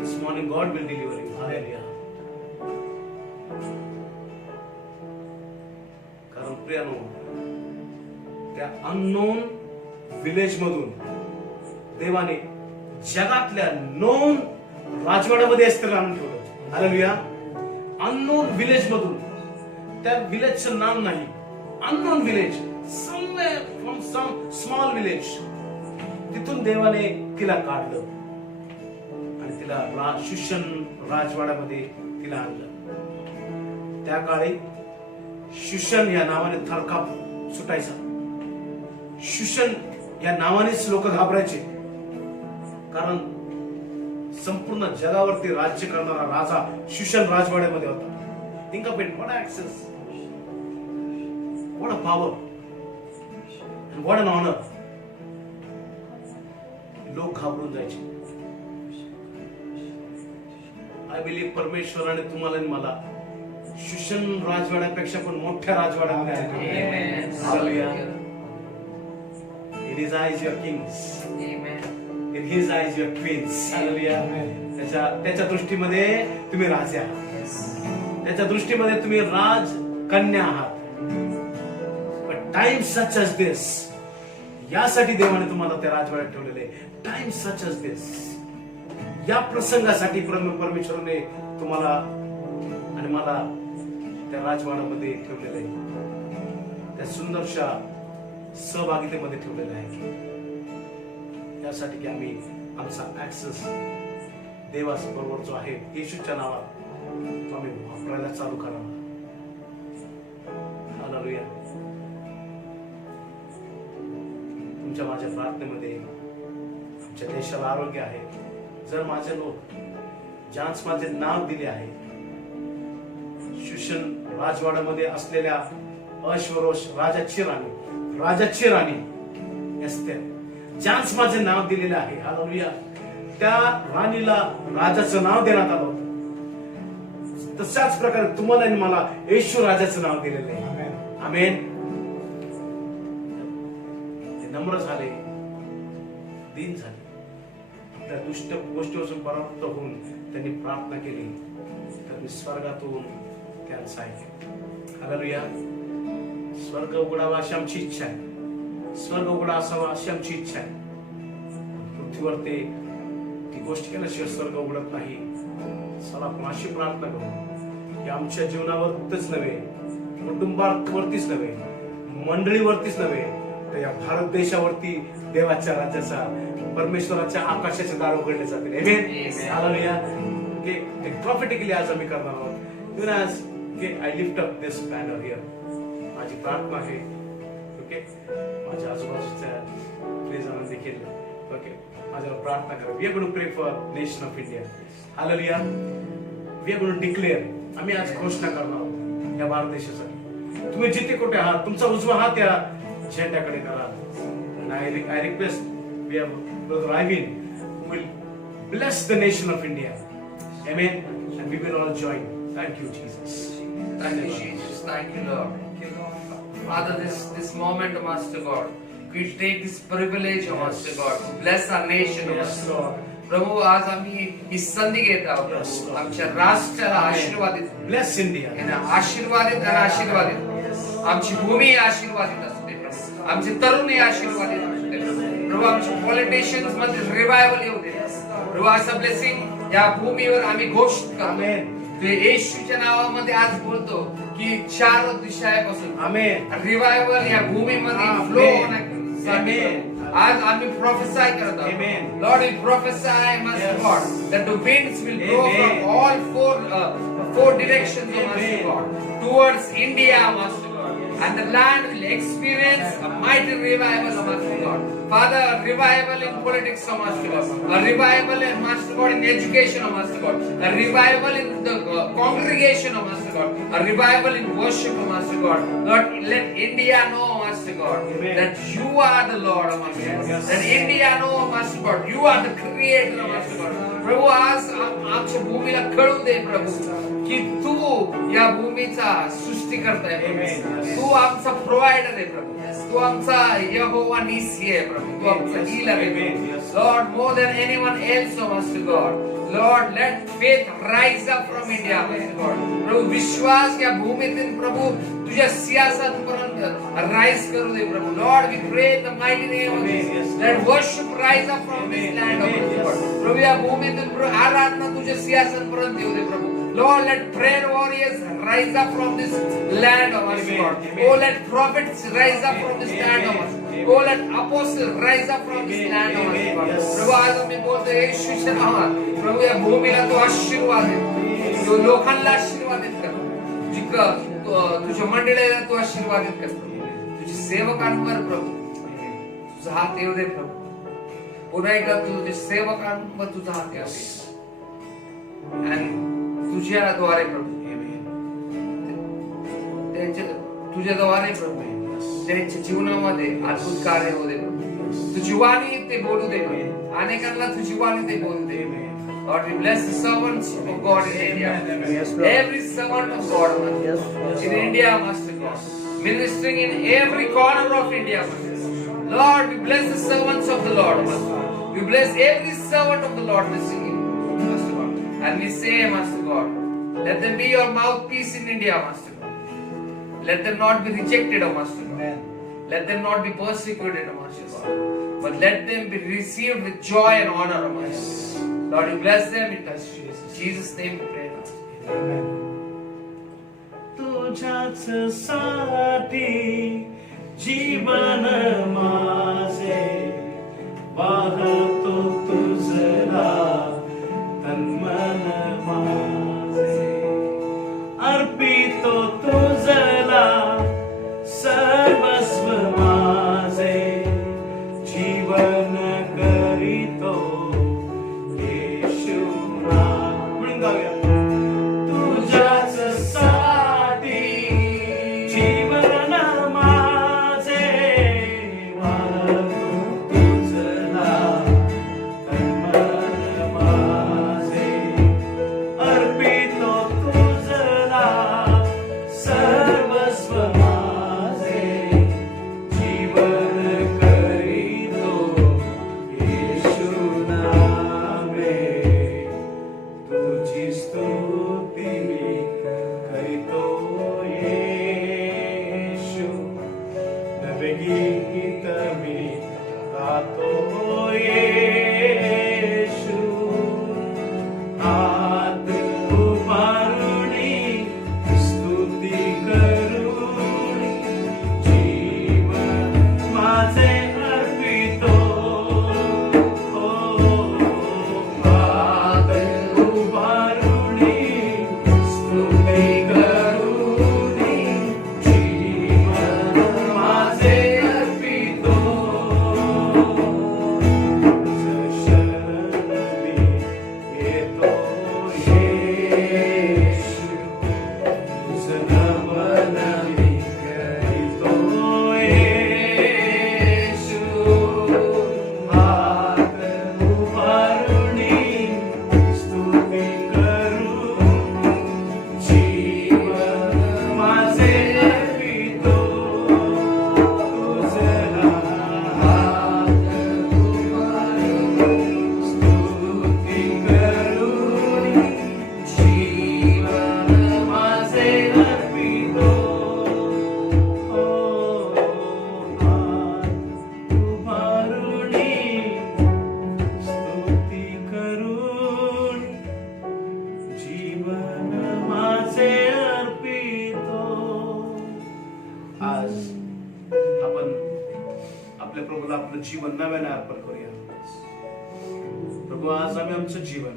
this morning God will deliver you. Hallelujah. प्रियानो, त्या अननोन विलेज मधून देवाने जगातल्या नोन राजवाड्यामध्ये एस्तेरला आणून ठेवलं. हालेलुया. अननोन विलेज मधून, त्या विलेजचं नाव नाही, unknown village, somewhere from some small village, तिथून देवाने तिला काढलं आणि तिला शुशन राजवाड्यामध्ये तिला आणलं. त्या काळी शुशन या नावाने थरकाप सुटायचा. शुशन या नावानेच लोक घाबरायचे, कारण संपूर्ण जगावरती राज्य करणारा राजा शुशन राजवाड्यामध्ये होता. Think of it, what access, what a power, what an honour. लोक घाबरून जायचे. आय बिलीव्ह परमेश्वराने तुम्हाला आणि मला शुशन राजवाड्यापेक्षा पण मोठ्या राजवाड्यामध्ये Amen. Hallelujah. In his eyes you are kings. Amen. In his eyes you are queens. Hallelujah. त्याच्या दृष्टीमध्ये तुम्ही राजे आहात. Yes. त्याच्या दृष्टीमध्ये तुम्ही राजकन्या आहात. But time such as this, यासाठी देवाने तुम्हाला त्या राजवाड्यात ठेवलेले. टाइम सच as this, या प्रसंगासाठी परमेश्वराने तुम्हाला आणि मला त्या राजवाड्यामध्ये ठेवलेलं आहे, त्या सुंदरशा सहभागितेमध्ये ठेवलेलं आहे. यासाठी की आम्ही आमचा ऍक्सेस देवास बरोबर जो आहे येशूच्या नावात तो आम्ही वापरायला चालू करावा. हालेलुया. तुमच्या माझ्या प्रार्थनेमध्ये आमच्या देशाला आरोग्य आहे. जर माझे लोक ज्यांस माझे नाव दिले आहे, शुशन राजवाड्यामध्ये असलेल्या अश्वरोष राजाची राणी एस्तेर, ज्यांस माझे नाव दिलेले आहे, हालेलुया, त्या राणीला राजाचं नाव देण्यात आलं होतं. तशाच प्रकारे तुम्हाला आणि मला येशू राजाचं नाव दिलेलं आहे. आमेन. ते नम्र झाले, दीन झाले, त्या दुष्ट गोष्टीपासून परावृत्त होऊन त्यांनी प्रार्थना केली, तर मी स्वर्गातून त्यांचं ऐकलं. हालेलुया. स्वर्ग उघडावा अशी आमची इच्छा आहे. स्वर्ग उघडा असावा अशी आमची इच्छा आहे. पृथ्वीवर ती गोष्ट केल्याशिवाय स्वर्ग उघडत नाही. चला आपण अशी प्रार्थना करू की आमच्या जीवनावरतीच नव्हे, कुटुंबावरतीच नव्हे, मंडळीवरतीच नव्हे, तर या भारत देशावरती देवाच्या राज्याचा, परमेश्वराच्या आकाशाचे दार उघडले जातील. आमेन. हालेलुया. की प्रॉफिटिकली आज आम्ही करणार आहोत. इवन आज I lift up this banner here. माझी प्रार्थना आहे, ओके, माझ्या आजूबाजूच्या प्रियजनांना देखील ओके माझ्यावर प्रार्थना करा. We are going to pray for nation of India. Hallelujah. We are going to declare. आम्ही आज घोषणा करणार आहोत या भारत देशासाठी. तुम्ही जिथे कुठे आहात, तुमचा उजवा हात या झेंड्याकडे करा. I request we have Brother Ivan who will bless the nation of India. Amen. And we will all join. Thank you, Jesus. Thank you, Jesus. Thank you, Lord. Father, this moment, Master God, we take this privilege, Master God, to bless our nation, Yes, Master Lord. God. प्रभू, आज आम्ही ही संधी घेत आहोत. Yes, Lord. आमच्या राष्ट्राला आशीर्वादित, Bless India. आशीर्वादित आणि आशीर्वादित. आमची भूमी आशीर्वादित असते प्रभू. आमचे तरुण आशीर्वादित असते प्रभू. आमच्या पॉलिटिशियन्स मध्ये रिवायवल येऊ दे प्रभू. असं ब्लेसिंग या भूमीवर आम्ही घोषित करतो. Amen. ते येशूच्या नावामध्ये आज बोलतो की 4 दिशापासून Amen. रिवायवल या भूमीमध्ये Amen. फ्लो होण्यासाठी Amen. आज आम्ही प्रोफेसाय करत आहोत. Amen. Lord, we prophesy, Master Yes. God, that the winds will blow Amen. from all four directions, Master Amen. God, towards India, Master God, and the land will experience a mighty revival, Master God. Father, a revival in politics, Master God, a revival in Master God in education, Master God, a revival in the congregation, Master God, a revival in worship, Master God. Lord, let India know, Master God, Amen. that you are the Lord, Master God. Yes. That India know, Master God, you are the creator, Master God. प्रभू, आज आमच्या भूमीला कळू दे प्रभू की तू या भूमीचा सृष्टीकर्ता आहे Amen. प्रभू. तू आमचा प्रोव्हायडर आहे प्रभू. तू आमचा यहोवा निसी आहे प्रभू. तू आमचा Yes. हीलर आहे Amen. Prabhu. Yes. Lord, more than anyone else, oh Master God. Lord, let faith rise up from India, Master God. प्रभू विश्वास या भूमीतून प्रभू तुझ्या सिंहासनापर्यंत राईज करू दे प्रभू. Lord, we pray in the mighty name of Amen. Jesus. Yes. Let worship rise up from this Amen. land, oh Amen. Master God. Yes. प्रभू या भूमीतून प्रभू आराधना तुझ्या सिंहासनापर्यंत येऊ दे प्रभू. Lord, let prayer warriors rise up from this land, oh Master Amen. God. Amen. Oh, let prophets rise up from this land, oh Master God. Oh, let apostles rise up from this Amen. land, oh Master Amen. God. Yes. प्रभू आज आम्ही बोलतो येशूच्या नावात प्रभू या भूमीला तू आशीर्वाद दे. तू लोकांना आशीर्वादित कर. तुझ्या मंडळीला तू आशीर्वादित कर प्रभू. तुझ्या सेवकांवर प्रभू तुझा हात येऊ दे प्रभू. पुन्हा एकदा तुझ्या सेवकांवर तुझा हात येऊ दे आणि तुझ्याद्वारे प्रभू तुझ्याद्वारे प्रभू त्यांच्या जीवनामध्ये अद्भुत कार्य होऊ दे प्रभू. तुझी वाणी ते बोलू दे प्रभू. अनेकांना तुझी वाणी ते बोलू दे. Lord, we bless the servants of God in India. Yes, Lord. Every servant of God, Master. Yes, Lord. In India, Master God. Ministering in every corner of India, Master. Lord, we bless the servants of the Lord, Master. We bless every servant of the Lord this evening, Master God. And we say, Master God, let them be your mouthpiece in India, Master God. Let them not be rejected, O Master God. Let them not be persecuted, O Master God. But let them be received with joy and honor, O Master. Lord, you bless them in Jesus' name we pray. तुझ्याच साठी जीवन माझे वाहतो तुझला तन्मन माझे अर्पितो तुझला सर्वस्व माझे जीवन करीतो येशूना. म्हणून गाऊया. तुझ्याच साठी जीवन माझे वाहतो तुझला तन्मन माझे अर्पितो तुझला सर्वस्व माझे जीवन करीतो येशू नामे. तुझी स्तुती करीतो येशू. नवे गीत मी गातो येशू. हात उभारुनी स्तुती करुनी जीवन माझे अर्पितो. हात उभारुनी स्तुती करुनी जीवन माझे अर्पितो. शरण मी येतो येशू. तुझं नमन मी करीतो येशू. हात उभारुनी स्तुती करू जीवन माझे अर्पितो. तुझला हात उभारुनी स्तुती करू जीवन माझे अर्पितो. हात उभारुनी स्तुती करून जीवन माझे अर्पितो. आज आपण आपल्या प्रभूला आपलं जीवन नव्याने अर्पण करूया. प्रभू, आज आम्ही आमचं जीवन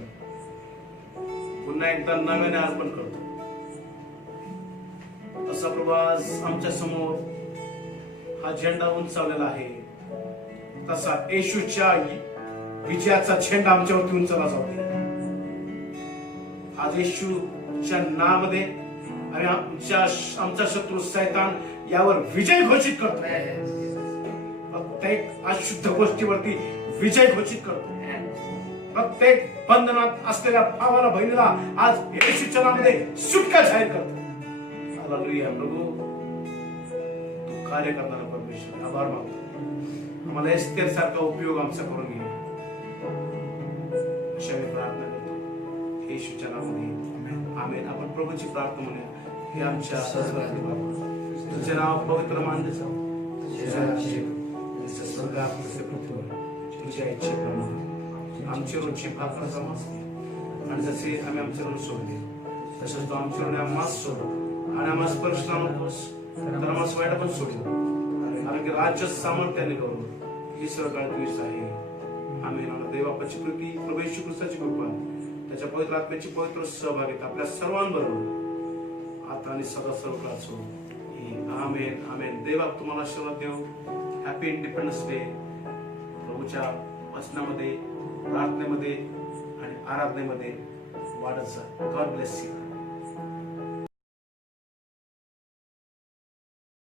पुन्हा एकदा नव्याने अर्पण करतो. असा प्रभू आज आमच्या समोर हा झेंडा उंचावलेला आहे. तसा येशूच्या विजयाचा झेंडा आमच्यावरती उंचवला जाऊ दे. आज येशूच्या नावामध्ये आणि आमचा शत्रू शैतान यावर विजय घोषित करतो. प्रत्येक अशुद्ध गोष्टीवरती विजय घोषित करतो. प्रत्येक बंधनात असलेल्या भावाला बहिणीला आज येशूच्या नावामध्ये सुटका जाहीर करतो. हालेलुया. प्रभू तू कार्य करणारा परमेश्वर, आभार मानतो. आम्हाला एस्तेर सारखा उपयोग आमचा करून घे, अशा मी प्रार्थना करतो येशूच्या नावामध्ये, आमेन. आपण प्रभूची प्रार्थना म्हणूया. हे आमच्या तुझे नाव पवित्र मानले जाऊ, स्वर्गात तुझ्या इच्छेप्रमाणे आमची रोजची भाकर समजते, आणि जसे आम्ही आमचे ऋण सोडले तसंच तू आमचे ऋण आम्हाला सोड, आणि आम्हाला स्पर्श नकोस तर आम्हाला वाईट पण सोडू, कारण की राज्य सामर्थ्याने करू ही सगळं तुझीच आहे. आम्ही देवाची कृपी, प्रभू येशू ख्रिस्ताची कृपा, त्याच्या पवित्र आत्म्याची पवित्र सहभागिता आपल्या सर्वांबरोबर आता आणि सदा सर्वकाळ असो. आमेन आमेन. देवा तुम्हाला आशीर्वाद देऊ. Happy independence day. प्रभूच्या वचनामध्ये, प्रार्थनेमध्ये आणि आराधनेमध्ये वाढत जा. God bless you.